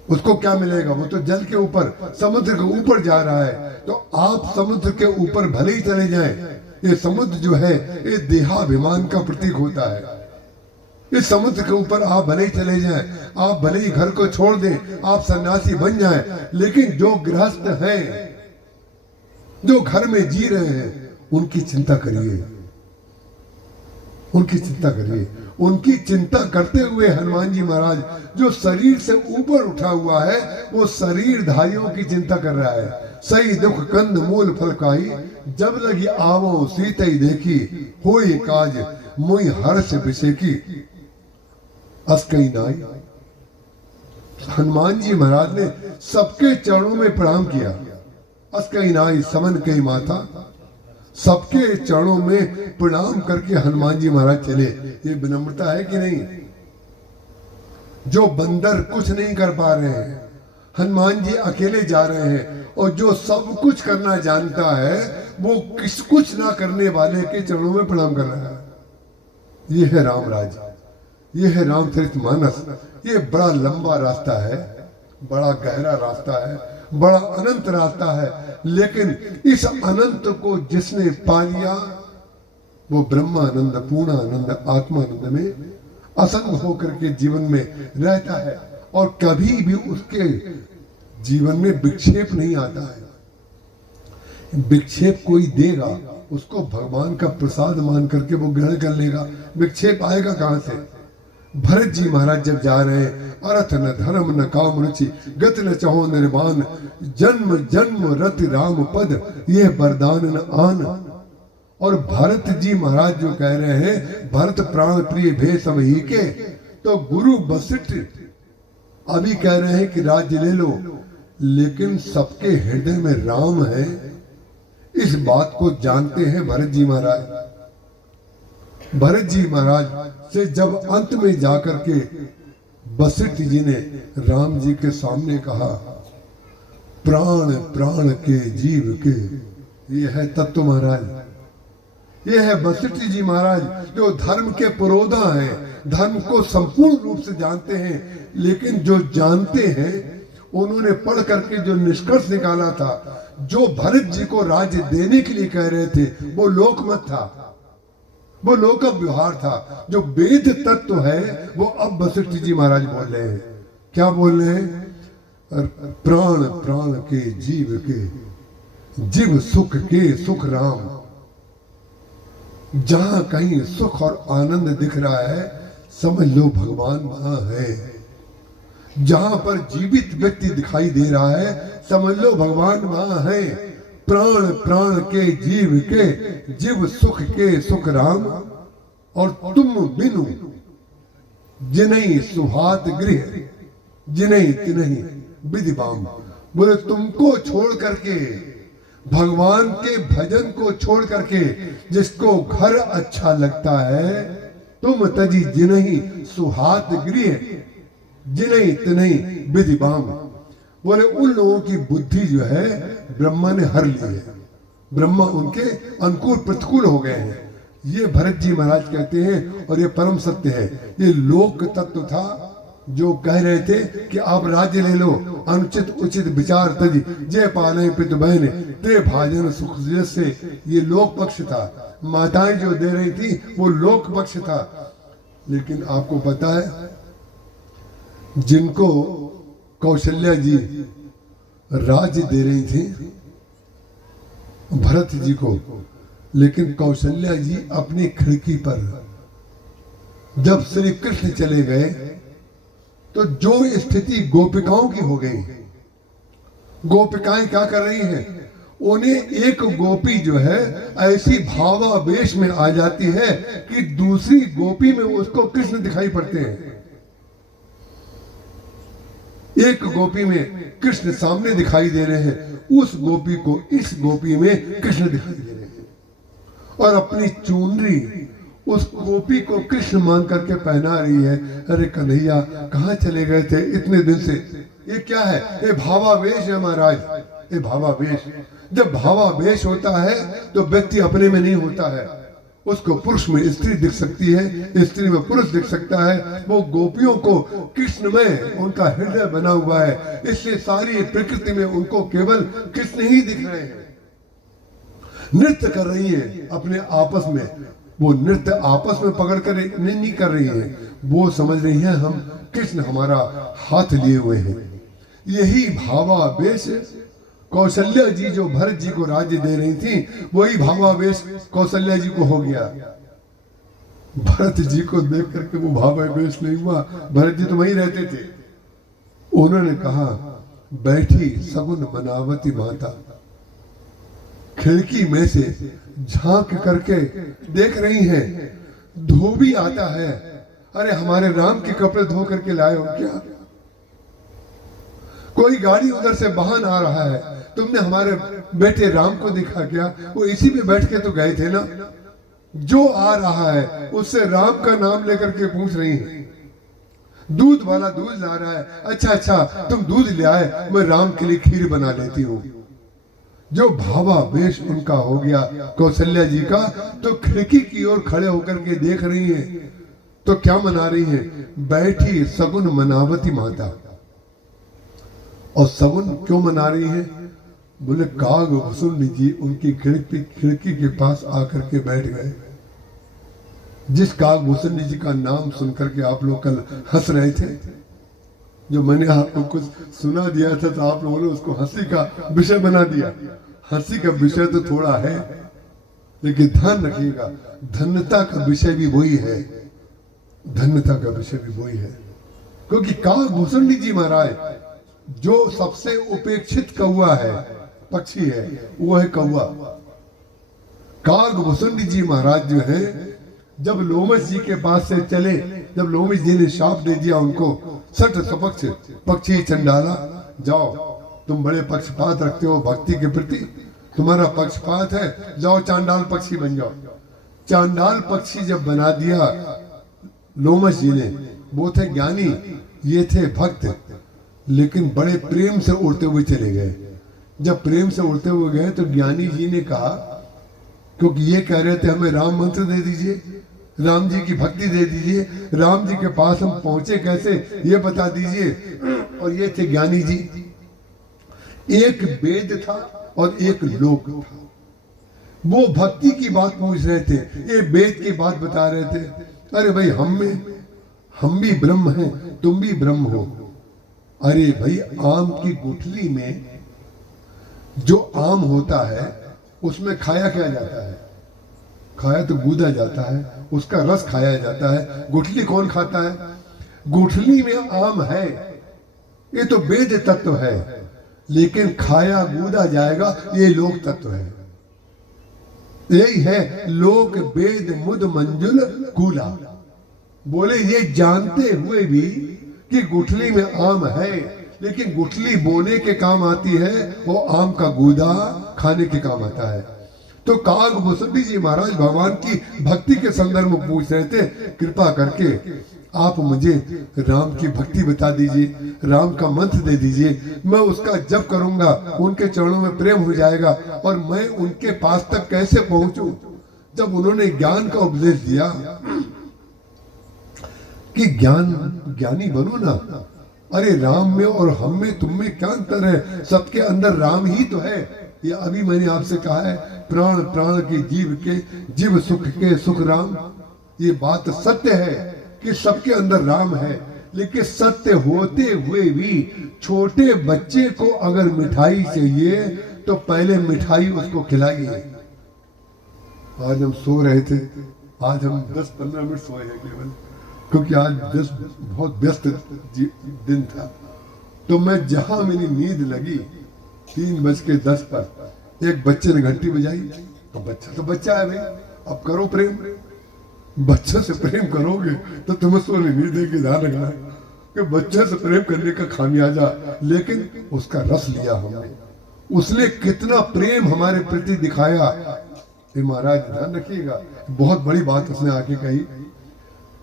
उसको क्या मिलेगा? वो तो जल के ऊपर, समुद्र के ऊपर जा रहा है। तो आप समुद्र के ऊपर भले ही चले जाएं, ये समुद्र जो है ये देहाभिमान का प्रतीक होता है। इस समुद्र के ऊपर आप भले ही चले जाएं, आप भले ही घर को छोड़ दें, आप सन्यासी बन जाएं, लेकिन जो गृहस्थ हैं, जो घर में जी रहे हैं, उनकी चिंता करिए, उनकी चिंता करिए। उनकी चिंता करते हुए हनुमान जी महाराज जो शरीर से ऊपर उठा हुआ है वो शरीरधारियों की चिंता कर रहा है। सही दुख कंद मूल फल खाई, जब लगी आवो सीते देखी, होई काज मुई हर्ष विषेकी। अस्कई नाई, हनुमान जी महाराज ने सबके चरणों में प्रणाम किया। अस्कई नाई समन कई माथा, सबके चरणों में प्रणाम करके हनुमान जी महाराज चले। ये विनम्रता है कि नहीं? जो बंदर कुछ नहीं कर पा रहे हैं, हनुमान जी अकेले जा रहे हैं, और जो सब कुछ करना जानता है वो कुछ ना करने वाले के चरणों में प्रणाम कर रहा है। ये है राम राज, ये है रामचरित मानस। ये बड़ा लंबा रास्ता है, बड़ा गहरा रास्ता है, बड़ा अनंत रास्ता है, लेकिन इस अनंत को जिसने पा लिया वो ब्रह्मानंद, पूर्णानंद, आत्मानंद में असंग होकर के जीवन में रहता है, और कभी भी उसके जीवन में विक्षेप नहीं आता है। विक्षेप कोई देगा उसको भगवान का प्रसाद मान करके वो ग्रहण कर लेगा। विक्षेप आएगा कहां से? भरत जी महाराज जब जा रहे हैं, अर्थ न धर्म न काम रुचि, गत न चाहो निर्वाण, जन्म जन्म रति राम पद, ये वरदान न आन। और भरत जी महाराज जो कह रहे हैं भरत प्राण प्रिय भे सब ही के, तो गुरु वशिष्ठ अभी कह रहे हैं कि राज्य ले लो, लेकिन सबके हृदय में राम है, इस बात को जानते हैं भरत जी महाराज। भरत जी महाराज से जब अंत में जाकर के वशिष्ठ जी ने राम जी के सामने कहा, प्राण प्राण के जीव के, ये है तत्व महाराज, ये है वशिष्ठ जी महाराज जो धर्म के पुरोधा हैं, धर्म को संपूर्ण रूप से जानते हैं। लेकिन जो जानते हैं उन्होंने पढ़ करके जो निष्कर्ष निकाला था, जो भरत जी को राज्य देने के लिए कह रहे थे वो लोकमत था, वो लोक व्यवहार था। जो वेद तत्व है वो अब वशिष्ठ जी महाराज बोल रहे हैं। क्या बोल रहे हैं? प्राण प्राण के जीव के, जीव सुख के सुख राम। जहां कहीं सुख और आनंद दिख रहा है समझ लो भगवान वहां है। जहां पर जीवित व्यक्ति दिखाई दे रहा है समझ लो भगवान वहां है। प्राण प्राण के जीव के, जीव सुख के सुख राम, और तुम बिनु जिनई सुहात गृह। जिन्हीं तिन्हीं विधिबाम। बोले तुमको छोड़ करके, भगवान के भजन को छोड़ करके जिसको घर अच्छा लगता है, तुम तजी जिन्हीं सुहात गृह, जिन्हीं तिन्हीं विधिबाम। बोले उन लोगों की बुद्धि जो है ब्रह्मा ने हर ली है, ब्रह्मा उनके अनुकूल प्रतिकूल हो गए हैं। ये भरत जी महाराज कहते हैं और ये परम सत्य है। ये लोक तत्व था जो कह रहे थे कि आप राज्य ले लो, अनुचित उचित विचार तजी जय पाले पितु बहने ते भाजन सुख से। ये लोक पक्ष था, माताएं जो दे रही थी वो लोक पक्ष था। लेकिन आपको पता है जिनको कौशल्या जी राज्य दे रही थी भरत जी को, लेकिन कौशल्या जी अपनी खिड़की पर जब श्री कृष्ण चले गए तो जो स्थिति गोपिकाओं की हो गई। गोपिकाएं क्या कर रही हैं, उन्हें एक गोपी जो है ऐसी भावावेश में आ जाती है कि दूसरी गोपी में उसको कृष्ण दिखाई पड़ते हैं। एक गोपी में कृष्ण सामने दिखाई दे रहे हैं, उस गोपी को इस गोपी में कृष्ण दिखाई दे रहे हैं, और अपनी चुनरी उस गोपी को कृष्ण मान करके पहना रही है। अरे कन्हैया कहाँ चले गए थे इतने दिन से? ये क्या है? ये भावावेश है महाराज, ये भावावेश। जब भावावेश होता है तो व्यक्ति अपने में नहीं होता है, उसको पुरुष में स्त्री दिख सकती है, स्त्री में पुरुष दिख सकता है। वो गोपियों को कृष्ण में उनका हृदय बना हुआ है, इसलिए सारी प्रकृति में उनको केवल कृष्ण ही दिख रहे हैं। नृत्य कर रही है अपने आपस में, वो नृत्य आपस में पकड़ कर नहीं कर रही है, वो समझ रही है हम कृष्ण हमारा हाथ लिए हुए हैं। यही भावावेश कौशल्या जी जो भरत जी को राज्य दे रही थी, वही भावावेश कौशल्या जी को हो गया। भरत जी को देख करके वो भावावेश नहीं हुआ, भरत जी तो वहीं रहते थे। उन्होंने कहा बैठी सगुन मनावती माता, खिड़की में से झांक करके देख रही है धोबी आता है। अरे हमारे राम के कपड़े धो करके लाए हो क्या? कोई गाड़ी उधर से वाहन आ रहा है, तुमने हमारे बेटे राम को देखा क्या? वो इसी में बैठ के तो गए थे ना। जो आ रहा है उससे राम का नाम लेकर के पूछ रही है। दूध वाला दूध ला रहा है, अच्छा अच्छा तुम दूध ले आए, मैं राम के लिए खीर बना लेती हूँ। जो भावावेश उनका हो गया कौशल्या जी का, तो खिड़की की ओर खड़े होकर के देख रही है। तो क्या मना रही है? बैठी सगुन मनावती माता। और सगुन क्यों मना रही है? बोले काग वसुंड जी उनकी खिड़की के पास आकर के बैठ गए। जिस काग भूषण जी का नाम सुनकर के आप लोग कल हंस रहे थे, जो मैंने आपको कुछ सुना दिया था तो आप लोगों ने उसको हंसी का विषय बना दिया। हंसी का विषय तो थोड़ा है, लेकिन ध्यान रखिएगा धन्यता का विषय भी वही है, धन्यता का विषय भी वही है। क्योंकि काग भूषण जी महाराज जो सबसे उपेक्षित कौआ है, पक्षी है, वो है कौआ। काग भूषण जी महाराज जो है जब लोमश जी के पास से चले, जब लोमश जी ने शाप दे दिया उनको, सट सपक्ष पक्षी चंडाला, जाओ तुम बड़े पक्षपात रखते हो भक्ति के प्रति, तुम्हारा पक्षपात है, जाओ चांडाल पक्षी बन जाओ। चांडाल पक्षी जब बना दिया लोमश जी ने, वो थे ज्ञानी, ये थे भक्त, लेकिन बड़े प्रेम से उड़ते हुए चले गए। जब प्रेम से उड़ते हुए गए तो ज्ञानी जी ने कहा, क्योंकि ये कह रहे थे हमें राम मंत्र दे दीजिए, राम जी की भक्ति दे दीजिए, राम जी के पास हम पहुंचे कैसे ये बता दीजिए। और ये थे ज्ञानी जी। एक वेद था और एक लोक था। वो भक्ति की बात पूछ रहे थे, ये वेद की बात बता रहे थे। अरे भाई हम भी ब्रह्म हैं, तुम भी ब्रह्म हो। अरे भाई आम की गुठली में जो आम होता है उसमें खाया क्या जाता है? खाया तो गूदा जाता है, उसका रस खाया जाता है। गुठली कौन खाता है? गुठली में आम है, ये तो वेद तत्व है, लेकिन खाया गूदा जाएगा, ये लोक तत्व है। यही है लोक वेद मुद मंजुल कूला। बोले ये जानते हुए भी कि गुठली में आम है, लेकिन गुठली बोने के काम आती है, वो आम का गूदा खाने के काम आता है। तो काग भुसंडी जी महाराज भगवान की भक्ति के संदर्भ में पूछ रहे थे, कृपा करके आप मुझे राम की भक्ति बता दीजिए, राम का मंत्र दे दीजिए, मैं उसका जप करूंगा, उनके चरणों में प्रेम हो जाएगा, और मैं उनके पास तक कैसे पहुंचूं। जब उन्होंने ज्ञान का उपदेश दिया कि ज्ञानी बनो ना, अरे राम में और हम में तुम में क्या अंतर है, सबके अंदर राम ही तो है। ये अभी मैंने आपसे कहा है, प्राण प्राण के जीव सुख के सुख राम। ये बात सत्य है कि सबके अंदर राम है, लेकिन सत्य होते हुए भी छोटे बच्चे को अगर मिठाई चाहिए तो पहले मिठाई उसको खिलाइए। आज हम सो रहे थे, आज हम 10-15 मिनट सोए हैं केवल, क्योंकि आज बहुत व्यस्त दिन था। तो मैं जहां मेरी नींद लगी 3:10 पर एक बच्चे ने घंटी बजाई। तो बच्चा तो बच्चा है भाई, अब करो प्रेम, बच्चे से प्रेम करोगे तो तुम्हें सोने नहीं देगी। ध्यान रखना कि बच्चे से प्रेम करने का खामियाजा, लेकिन उसका रस लिया हमने, उसने कितना प्रेम हमारे प्रति दिखाया। ये महाराज ध्यान रखिएगा, बहुत बड़ी बात उसने आके कही।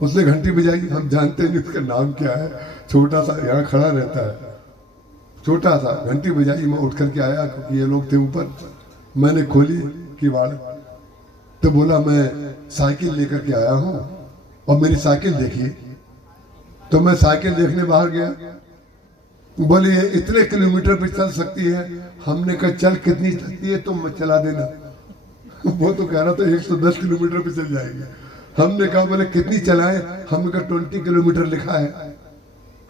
उसने घंटी बजाई, हम जानते नहीं उसका नाम क्या है, छोटा सा यहाँ खड़ा रहता है, छोटा सा घंटी बजाई। मैं उठ करके आया क्योंकि ये लोग थे ऊपर, मैंने खोली किवाड़, तो बोला मैं साइकिल लेकर के आया हूँ और मेरी साइकिल देखिए। तो मैं साइकिल देखने बाहर गया, बोले ये इतने किलोमीटर पे चल सकती है। हमने कहा चल कितनी चलती है तुम चला देना। वो तो कह रहा था 110 किलोमीटर पे चल जाएगी। हमने कहा बोले कितनी चलाए, हमने कहा 20 किलोमीटर लिखा है।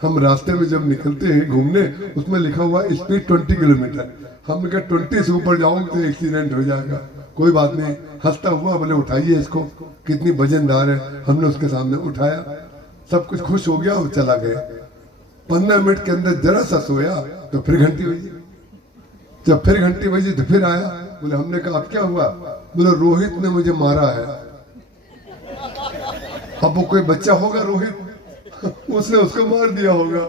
हम रास्ते में जब निकलते हैं घूमने, उसमें लिखा हुआ स्पीड 20 किलोमीटर। हमने कहा 20 से ऊपर जाओगे तो एक्सीडेंट हो जाएगा। कोई बात नहीं, हंसता हुआ बोले उठाइए इसको, कितनी वजनदार है। हमने उसके सामने उठाया, सब कुछ खुश हो गया और चला गया। 15 मिनट के अंदर जरा सा सोया तो फिर घंटी बजी। जब फिर घंटी बजी तो फिर आया, बोले हमने कहा अब क्या हुआ, बोले रोहित ने मुझे मारा है। अब वो कोई बच्चा होगा रोहित, उसने उसको मार दिया होगा।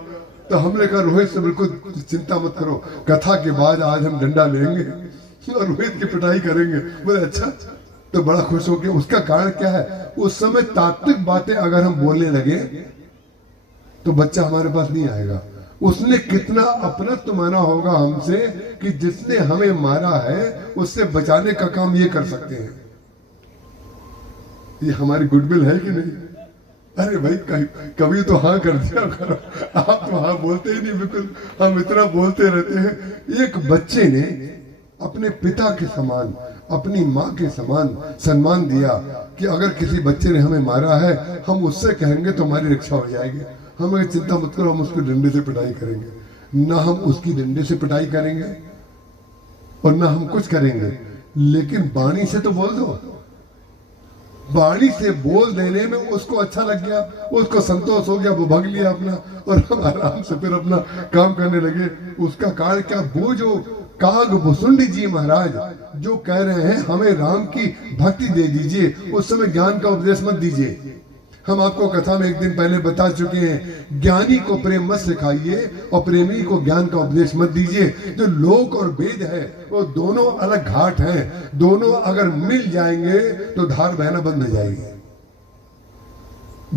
तो हमने कहा रोहित से बिल्कुल चिंता मत करो, कथा के बाद आज हम डंडा लेंगे और रोहित की पिटाई करेंगे। बोले अच्छा, तो बड़ा खुश हो गया। उसका कारण क्या है, उस समय तात्विक बातें अगर हम बोलने लगे तो बच्चा हमारे पास नहीं आएगा। उसने कितना अपनत्व माना होगा हमसे कि जिसने हमें मारा है उससे बचाने का काम ये कर सकते हैं। ये हमारी गुडविल है कि नहीं? अरे भाई कभी तो हाँ कर दिया करो, आप तो हाँ बोलते ही नहीं, बिल्कुल हम इतना बोलते रहते हैं। एक बच्चे ने अपने पिता के समान, अपनी माँ के समान सम्मान दिया कि अगर किसी बच्चे ने हमें मारा है हम उससे कहेंगे तो हमारी रक्षा हो जाएगी। हमें चिंता मत करो, हम उसको डंडे से पिटाई करेंगे। ना हम उसकी डंडे से पिटाई करेंगे और ना हम कुछ करेंगे, लेकिन वाणी से तो बोल दो। वाणी से बोल देने में उसको अच्छा लग गया, उसको संतोष हो गया, वो भाग लिया अपना और हम आराम से फिर अपना काम करने लगे। उसका कारण क्या, वो जो काग भुसुंडी जी महाराज जो कह रहे हैं हमें राम की भक्ति दे दीजिए, उस समय ज्ञान का उपदेश मत दीजिए। हम आपको कथा में एक दिन पहले बता चुके हैं, ज्ञानी को प्रेम मत सिखाइए और प्रेमी को ज्ञान का उपदेश मत दीजिए। जो लोक और वेद है वो दोनों अलग घाट हैं, दोनों अगर मिल जाएंगे तो धार बहना बंद हो जाएगी।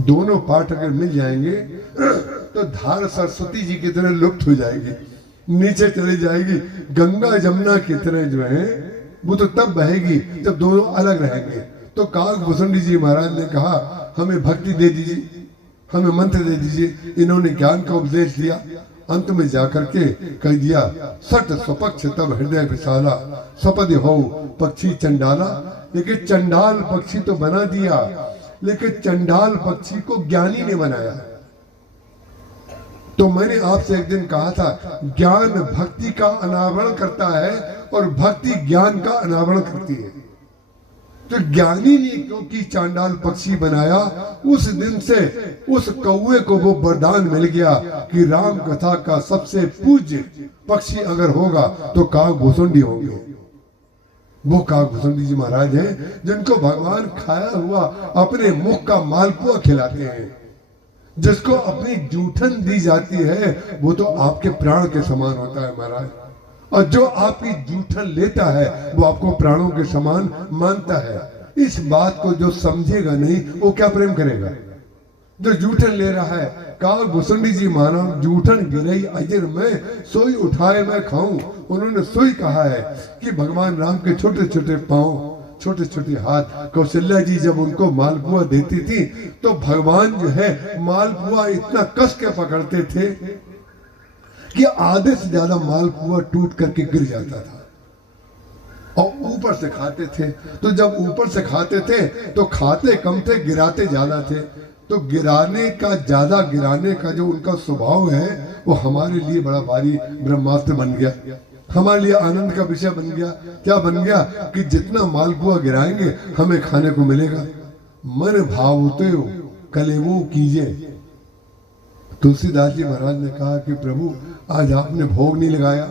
दोनों पाठ अगर मिल जाएंगे तो धार सरस्वती जी की तरह लुप्त हो जाएगी, नीचे चली जाएगी। गंगा जमुना की तरह जो है वो तो तब बहेगी जब दोनों अलग रहेंगे। तो काग भुसुंडी जी महाराज ने कहा हमें भक्ति दे दीजिए, हमें मंत्र दे दीजिए। इन्होंने ज्ञान का उपदेश दिया, अंत में जाकर के कह दिया सट स्वपक्ष तब हृदय विशाला, स्वपद हो पक्षी चंडाला। लेकिन चंडाल पक्षी तो बना दिया, लेकिन चंडाल पक्षी को ज्ञानी ने बनाया। तो मैंने आपसे एक दिन कहा था ज्ञान भक्ति का अनावरण करता है और भक्ति ज्ञान का अनावरण करती है। तो ज्ञानी ने क्योंकि चांडाल पक्षी बनाया, उस दिन से उस कौवे को वो वरदान मिल गया कि राम कथा का सबसे पूज्य पक्षी अगर होगा तो काग भुसुंडी होंगे। वो काग भुसुंडी जी महाराज हैं जिनको भगवान खाया हुआ अपने मुख का मालपुआ खिलाते हैं। जिसको अपनी जूठन दी जाती है वो तो आपके प्राण के समान होता है महाराज, और जो आपकी जूठन लेता है वो आपको प्राणों के समान मानता है। इस बात को जो समझेगा नहीं वो क्या प्रेम करेगा? जो जूठन ले रहा है, काल भुसुंडी जी मानव जूठन गिरई अजर में सोई उठाए मैं खाऊं। उन्होंने सोई कहा है कि भगवान राम के छोटे छोटे पांव, छोटे छोटे हाथ, कौशल्या जी जब उनको मालपुआ देती थी तो भगवान जो है मालपुआ इतना कस के पकड़ते थे कि आधे से ज्यादा मालपुआ टूट करके गिर जाता था, और ऊपर से खाते थे। तो जब ऊपर से खाते थे तो खाते कम थे, गिराते ज्यादा थे। तो गिराने का जो उनका स्वभाव है वो हमारे लिए बड़ा भारी ब्रह्मास्त्र बन गया, हमारे लिए आनंद का विषय बन गया। क्या बन गया कि जितना मालपुआ गिराएंगे हमें खाने को मिलेगा। मन भावते कलेवो कीजिए। तुलसीदास जी महाराज ने कहा कि प्रभु आज आपने भोग नहीं लगाया।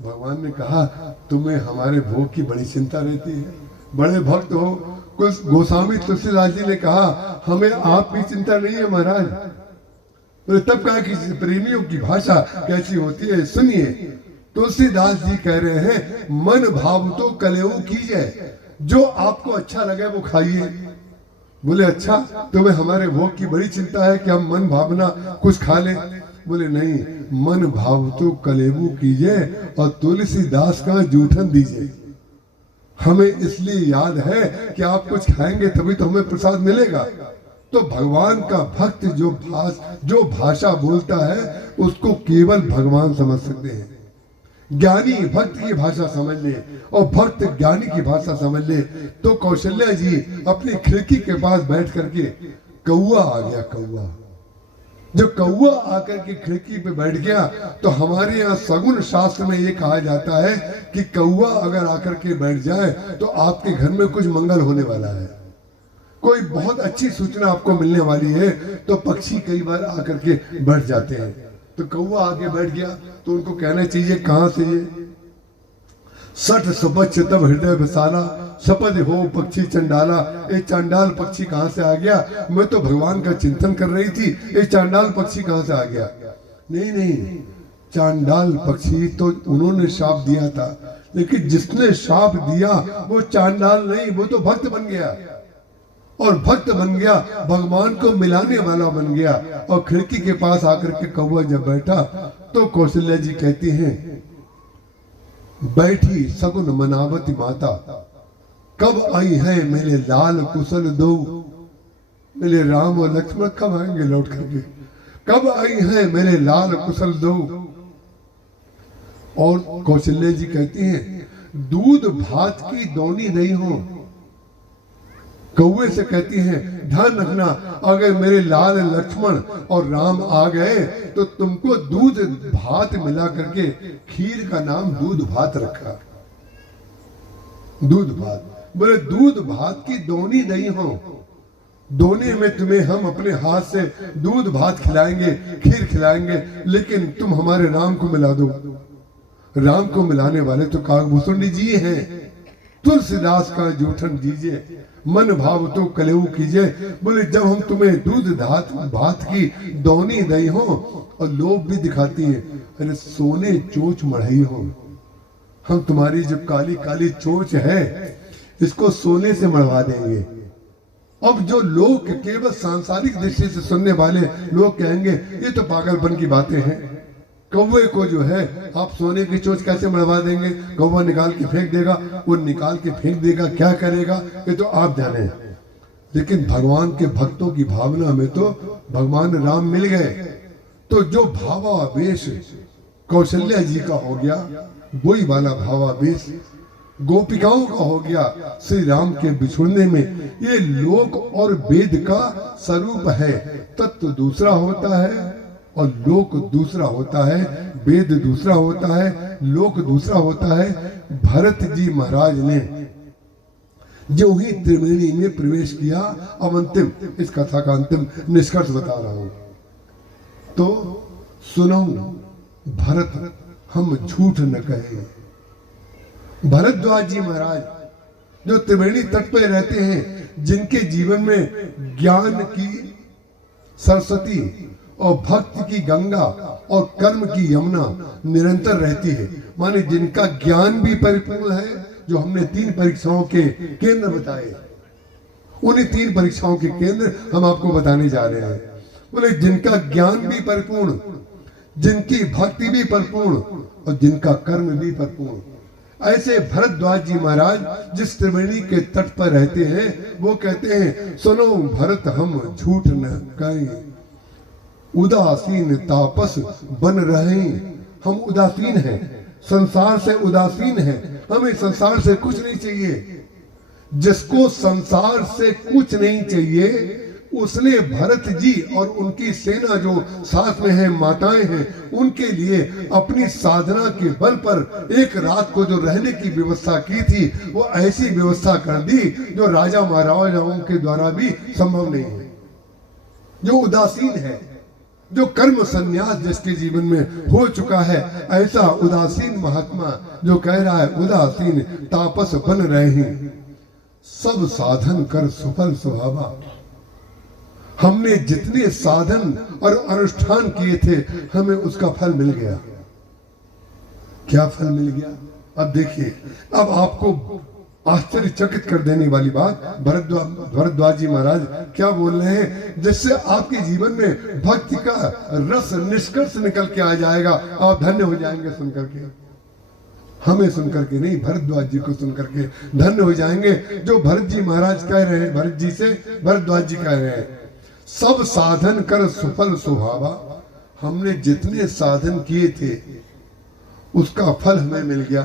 भगवान ने कहा तुम्हें हमारे भोग की बड़ी चिंता रहती है, बड़े भक्त हो। कुछ गोस्वामी तुलसीदास जी ने कहा हमें आपकी चिंता नहीं है महाराज। तो तब कहा कि प्रेमियों की भाषा कैसी होती है, सुनिए। तुलसीदास जी कह रहे हैं मन भाव तो कलेऊ कीजिए, जो आपको अच्छा लगे वो खाइए। बोले अच्छा, तुम्हें हमारे भोग की बड़ी चिंता है कि हम मन भावना कुछ खा लें? बोले नहीं, मन भाव तो कलेबू कीजिए और तुलसीदास का जूठन दीजिए। हमें इसलिए याद है कि आप कुछ खाएंगे तभी तो हमें प्रसाद मिलेगा। तो भगवान का भक्त जो भाषा बोलता है उसको केवल भगवान समझ सकते हैं। ज्ञानी भक्त की भाषा समझ ले और भक्त ज्ञानी की भाषा समझ ले। तो कौशल्या जी अपनी खिड़की के पास बैठ करके, कौआ आ गया, कौआ जो कौआ आकर के खिड़की पे बैठ गया तो हमारे यहाँ सगुन शास्त्र में ये कहा जाता है कि कौआ अगर आकर के बैठ जाए तो आपके घर में कुछ मंगल होने वाला है, कोई बहुत अच्छी सूचना आपको मिलने वाली है। तो पक्षी कई बार आकर के बैठ जाते हैं। तो कौआ आके बैठ गया तो उनको कहना चाहिए कहां से ये सठ सुपच्छ तब हृदय बसाला सपद हो पक्षी चंडाला। ये चांडाल पक्षी कहां से आ गया? मैं तो भगवान का चिंतन कर रही थी, ये चांडाल पक्षी कहां से आ गया? नहीं, चांडाल पक्षी तो उन्होंने शाप दिया था, लेकिन जिसने शाप दिया वो चांडाल नहीं, वो तो भक्त बन गया। और भक्त बन गया, भगवान को मिलाने वाला बन गया। और खिड़की के पास आकर के कौवा जब बैठा तो कौशल्या जी कहती हैं बैठी सगुन मनावती माता, कब आई है मेरे लाल कुशल दो। मेरे राम और लक्ष्मण कब आएंगे लौट करके? कब आई है मेरे लाल कुशल दो। और कौशल्या जी कहती हैं दूध भात की दोनी नहीं हो। कौवे से कहती हैं ध्यान रखना, अगर मेरे लाल लक्ष्मण और राम आ गए तो तुमको दूध भात मिला करके खीर का नाम दूध भात रखा। दूध भात, बोले दूध भात की दोनी नहीं हो, दोने में तुम्हें हम अपने हाथ से दूध भात खिलाएंगे, खीर खिलाएंगे, लेकिन तुम हमारे राम को मिला दो। राम को मिलाने वाले तो काकभूषुंडी जी हैं। तुलसीदास का जूठन दीजिए, मन भाव तो कलेऊ कीजिए। बोले जब हम तुम्हें दूध भात की दोनी दही हो और लोभ भी दिखाती है, अरे सोने चोच मढ़ई हो, हम तुम्हारी जो काली काली चोच है इसको सोने से मढ़वा देंगे। अब जो लोग केवल सांसारिक दृष्टि से सुनने वाले लोग कहेंगे ये तो पागलपन की बातें हैं, कौवे को जो है आप सोने की चोच कैसे मढ़वा देंगे? कौवा निकाल के फेंक देगा, वो निकाल के फेंक देगा, क्या करेगा ये तो आप जाने। लेकिन भगवान के भक्तों की भावना में तो भगवान राम मिल गए। तो जो भावावेश कौशल्या जी का हो गया, वही वाला भावावेश गोपिकाओं का हो गया श्री राम के बिछुड़ने में। ये लोक और वेद का स्वरूप है। तत्व दूसरा होता है और लोक दूसरा होता है, वेद दूसरा होता है, लोक दूसरा होता है। भरत जी महाराज ने जो ही त्रिवेणी में प्रवेश किया, अब अंतिम इस कथा का अंतिम निष्कर्ष बता रहा हूं। तो सुनो भरत, हम झूठ न कहे। भरद्वाज जी महाराज जो त्रिवेणी तट पर रहते हैं, जिनके जीवन में ज्ञान की सरस्वती और भक्ति की गंगा और कर्म की यमुना निरंतर रहती है। माने जिनका ज्ञान भी परिपूर्ण है, जो हमने 3 परीक्षाओं के केंद्र बताए, उन्हीं 3 परीक्षाओं के केंद्र हम आपको बताने जा रहे हैं। बोले जिनका ज्ञान भी परिपूर्ण, जिनकी भक्ति भी परिपूर्ण और जिनका कर्म भी परिपूर्ण, ऐसे भरद्वाज जी महाराज जिस त्रिवेणी के तट पर रहते हैं, वो कहते हैं, सुनो भरत हम झूठ न कहें, उदासीन तापस बन रहे। हम उदासीन हैं, संसार से उदासीन हैं, हमें संसार से कुछ नहीं चाहिए। जिसको संसार से कुछ नहीं चाहिए, उसने भरत जी और उनकी सेना जो साथ में है, माताएं हैं, उनके लिए अपनी साधना के बल पर एक रात को जो रहने की व्यवस्था की थी, वो ऐसी व्यवस्था कर दी जो राजा महाराजाओं के द्वारा भी संभव नहीं है। जो उदासीन है, जो कर्म संन्यास जिसके जीवन में हो चुका है, ऐसा उदासीन महात्मा जो कह रहा है, उदासीन तापस बन रहे हैं, सब साधन कर सुफल सुहावा। हमने जितने साधन और अनुष्ठान किए थे, हमें उसका फल मिल गया। क्या फल मिल गया? अब देखिए, अब आपको आश्चर्यचकित कर देने वाली बात भरद्वाज जी महाराज क्या बोल रहे हैं, जिससे आपके जीवन में भक्ति का रस निष्कर्ष निकल के आ जाएगा। आप धन्य हो जाएंगे सुनकर के, हमें सुनकर के नहीं, भरद्वाज जी को सुनकर के धन्य हो जाएंगे। जो भरत जी महाराज कह रहे हैं, भरत जी से भरद्वाज जी कह रहे हैं, सब साधन कर सुफल सुहावा। हमने जितने साधन किए थे उसका फल हमें मिल गया।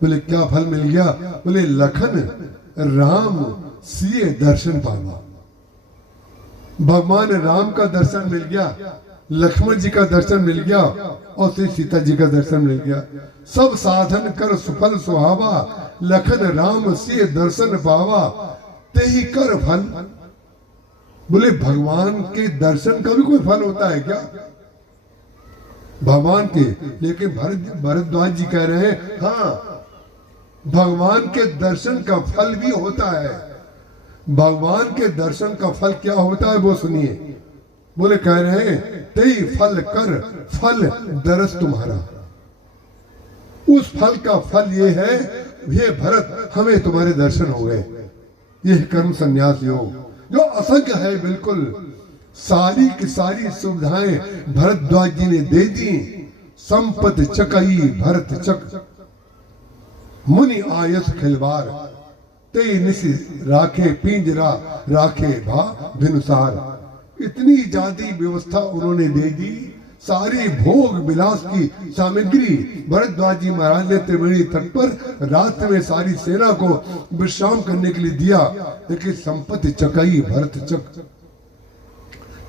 बोले क्या फल मिल गया? बोले लखन राम सिए दर्शन पावा। भगवान राम का दर्शन मिल गया, लक्ष्मण जी का दर्शन मिल गया और श्री सीता जी का दर्शन मिल गया। सब साधन कर सुफल सुहावा, लखन राम सिए दर्शन पावा, ते ही कर फल। बोले भगवान के दर्शन का भी कोई फल होता है क्या? भगवान के, लेकिन भरद्वाज जी कह रहे हैं, हाँ भगवान के दर्शन का फल भी होता है। भगवान के दर्शन का फल क्या होता है वो सुनिए। बोले कह रहे हैं, तेई फल कर फल दरस तुम्हारा। उस फल का फल ये है, हे भरत हमें तुम्हारे दर्शन हो गए। यह कर्म संन्यास योग जो असंख्य है, बिल्कुल सारी की सारी सुविधाएं भरद्वाज जी ने दे दी। संपत चकई भरत चक, मुनि आयस खिलवार, ते निसी राखे पिंजरा राखे भा भिनुसार। इतनी ज्यादा व्यवस्था उन्होंने दे दी, सारी भोग विलास की सामग्री भरद्वाज जी महाराज ने त्रिवेणी तट पर रात में सारी सेना को विश्राम करने के लिए दिया। लेकिन संपत्ति चकई भरत चक,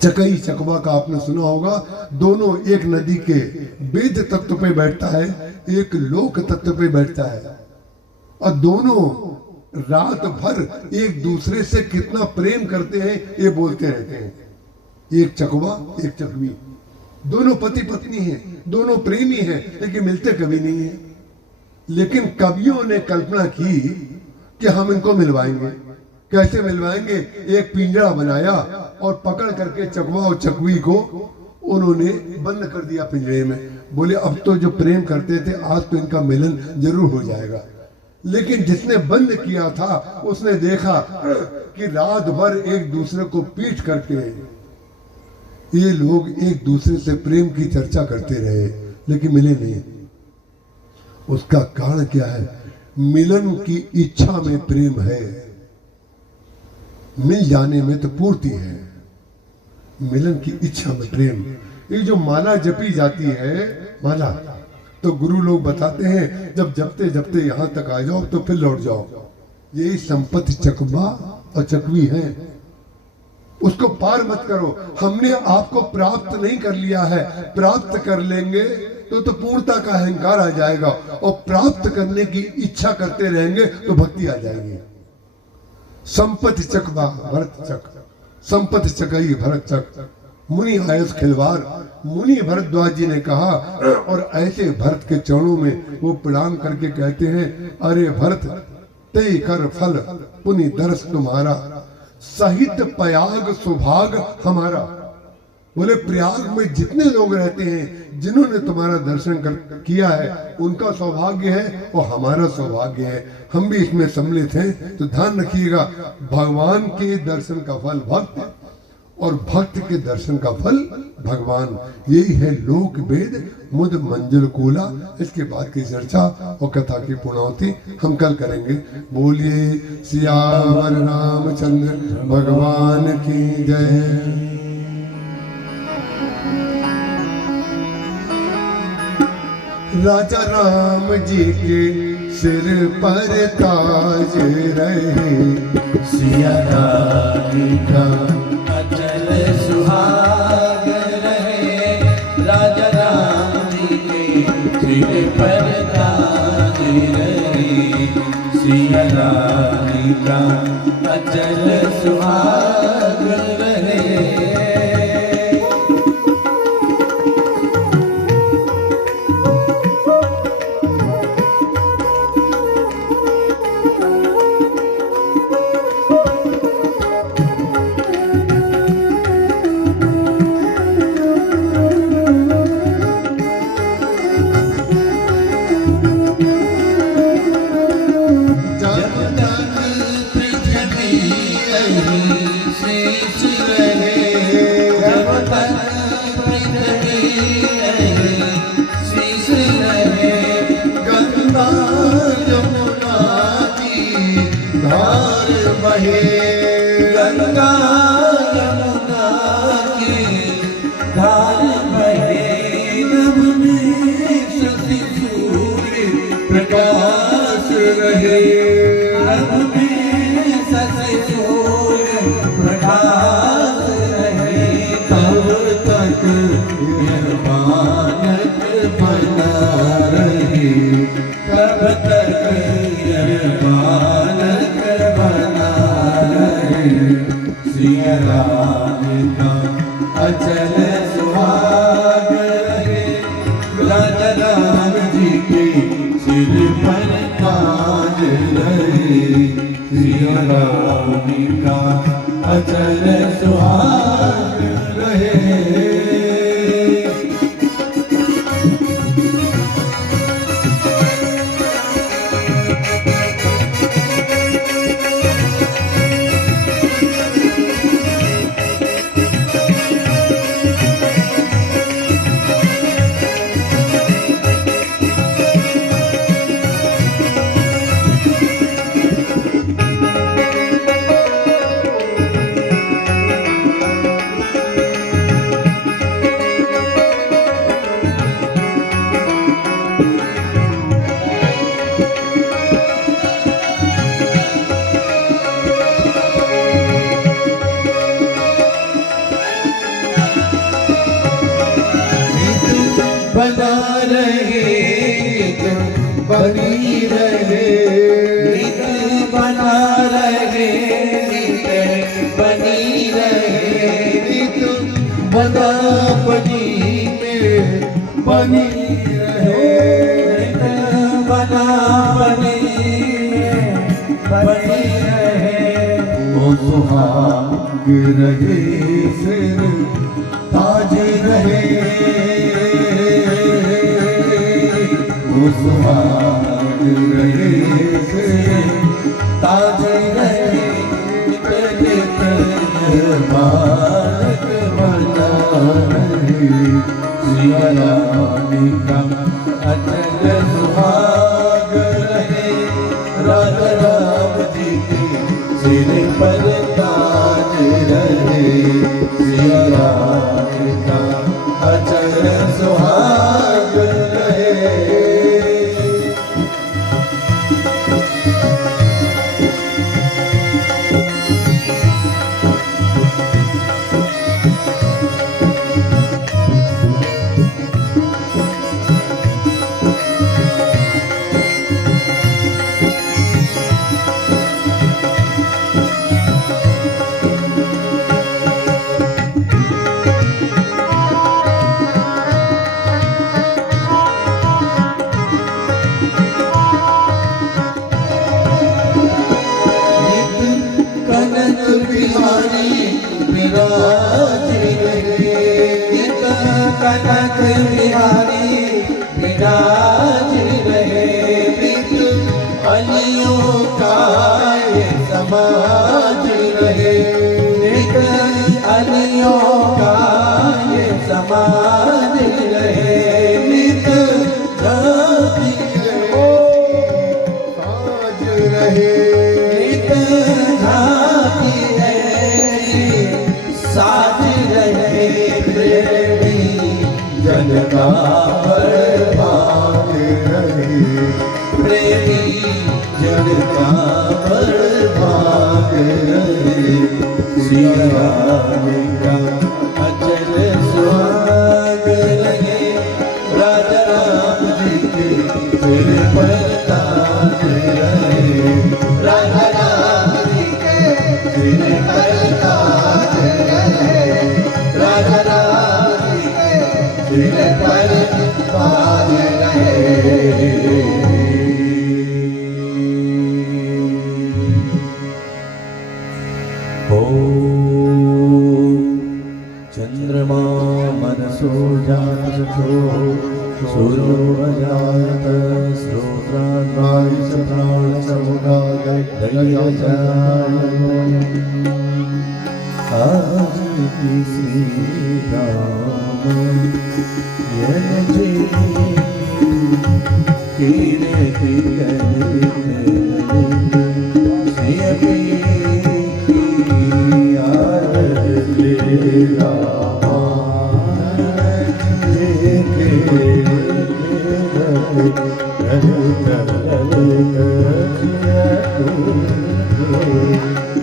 चकई चकवा का आपने सुना होगा। दोनों एक नदी के वेद तत्व पे बैठता है, एक लोक तत्व पे बैठता है, और दोनों रात भर एक दूसरे से कितना प्रेम करते हैं ये बोलते रहते हैं। एक चकवा एक चकवी, दोनों पति पत्नी हैं, दोनों प्रेमी हैं, लेकिन मिलते कभी नहीं हैं। लेकिन कवियों ने कल्पना की कि हम इनको मिलवाएंगे। कैसे मिलवाएंगे? एक पिंजरा बनाया और पकड़ करके चकवा और चकवी को उन्होंने बंद कर दिया पिंजरे में। बोले अब तो जो प्रेम करते थे, आज तो इनका मिलन जरूर हो जाएगा। लेकिन जिसने बंद किया था उसने देखा कि रात भर एक दूसरे को पीट करके ये लोग एक दूसरे से प्रेम की चर्चा करते रहे, लेकिन मिले नहीं। उसका कारण क्या है? मिलन की इच्छा में प्रेम है, मिल जाने में तो पूर्ति है। मिलन की इच्छा में प्रेम। ये जो माला जपी जाती है, माला तो गुरु लोग बताते हैं, जब जपते जपते यहां तक आ जाओ तो फिर लौट जाओ। यही संपत्ति चकवा और चकवी है, उसको पार मत करो। हमने आपको प्राप्त नहीं कर लिया है, प्राप्त कर लेंगे तो पूर्णता का अहंकार आ जाएगा, और प्राप्त करने की इच्छा करते रहेंगे तो भक्ति आ जाएगी। संपत्ति चकवा भरत चक, संपत्ति चकई भरत चक, मुनि आयस खिलवार। मुनि भरद्वाज जी ने कहा, और ऐसे भरत के चरणों में वो प्रणाम करके कहते हैं, अरे भरत ते कर फल पुनि दर्श तुम्हारा, सहित पयाग सुभाग हमारा। बोले प्रयाग में जितने लोग रहते हैं, जिन्होंने तुम्हारा दर्शन किया है, उनका सौभाग्य है और हमारा सौभाग्य है, हम भी इसमें सम्मिलित हैं। तो ध्यान रखिएगा, भगवान के दर्शन का फल भक्त और भक्त के दर्शन का फल भगवान, यही है लोक वेद मुद मंजुल कूला। इसके बाद की चर्चा और कथा की पूर्णाहुति हम कल करेंगे। बोलिए सियावर रामचंद्र भगवान की जय। राजा राम जी के सिर पर ताज रहे, सिया रानी का अचल सुहाग रहे। राजा राम जी के सिर पर ताज रहे, सिया रानी का अचल सुहाग रहे। गंगा यमुना की धार बहे, नभ में शशि सूर्य प्रकाश रहे। नभ में शशि सूर्य प्रकाश रहे, तब तक यह मानक बना रहे। तब तक यह मानक बना रहे। सिया रानी का अचल सुहाग रहे। राजा राम जी के सिर पर ताज रहे। सिया रानी का अचल सुहाग रहे। बना रहे बनी रहे, नित बना रहे नित बनी रहे। नित बना बनी में बनी रहे। नित बना बनी में बनी रहे। वो सुहाग रहे सिर ताज रहे। सुहाग रहे सिर ताज रहे। नित मानक बना रहे। सिया रानी का अचल सुहाग रहे। राजा राम जी के सिर पर ताज रहे। सिया रानी का अचल सुहाग रहे। रहे नित अलियों का ये समान रहे नित झांकी साज रहे नित झांकी ऐसी साज रहे प्रेमी जन का भाग रहे प्रेमी जन का भाग रहे सिया राम का अचल सुहाग रहे राजा राम जी के सिर पर ताज रहे राजा राम जी के सिर पर ताज रहे राजा राम जी के सिर पर ताज रहे चंद्रमा मनसो जातो सूर्यो अजायत श्रोत्राय च प्राणसमुदाय आज श्री राम यजि कीर्ति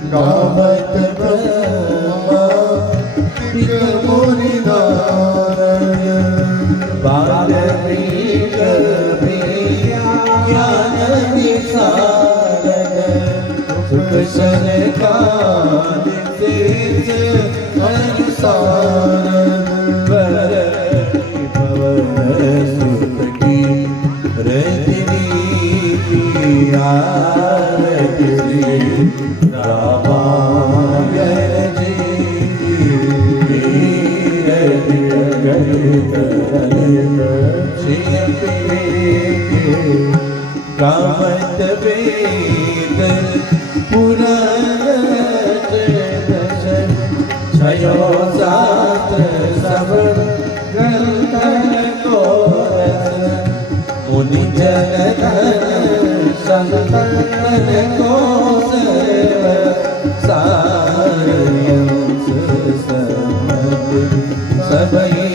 गावत ब्रह्मा मुनि नारायण बाल्मीक ज्ञान विशारद सुख सनकादिक तीर्थ अनुसार पवन सुत की रजनी की आरती रामायण कामत वेद पुराण दर्शन छयो सात सब ग्रंथन को मुनि जन संतन को सारंस समत सबई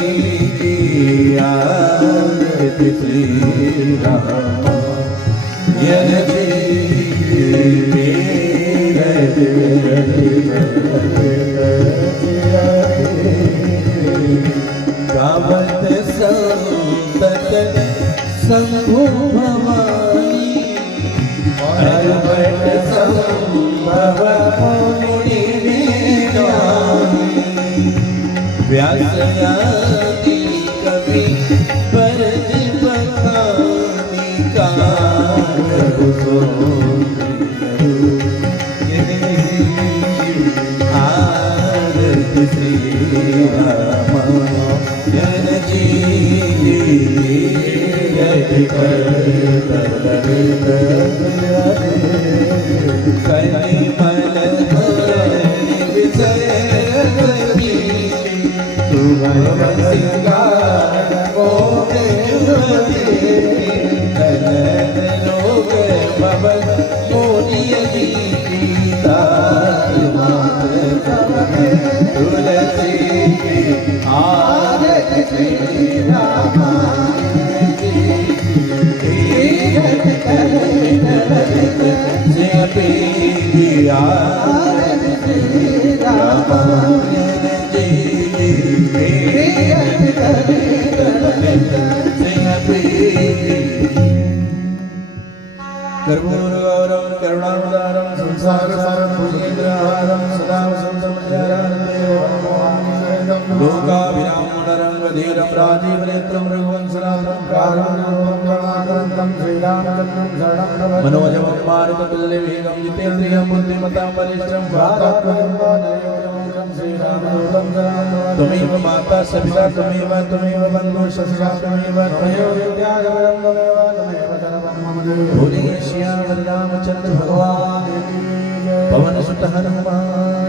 की आरती श्री राम यजि गावत संतत शंभु भवानी अर्भट संभव मुनि व्यास आदि कवि परज बखानी कारहु आरती श्री रामायण जी कलिमल विषय तुलसी आरती श्री कर्पूरगौरवं करुणावतारं संसारसारं भुजगेन्द्रहारं सदा वसन्तं लोकाभिरामणरं वधीरं राजीवनेत्रं रघुवंशनाथं कारुण्यं श्रीरामचन्द्रं शरणं मनोजवं मारुततुल्यवेगं जितेन्द्रियं बुद्धिमतां वरिष्ठं त्वमेव माता सविता त्वमेव बन्धुः सखा त्वमेव भूरि श्याम रामचंद्र भगवान पवन सुत हनुमान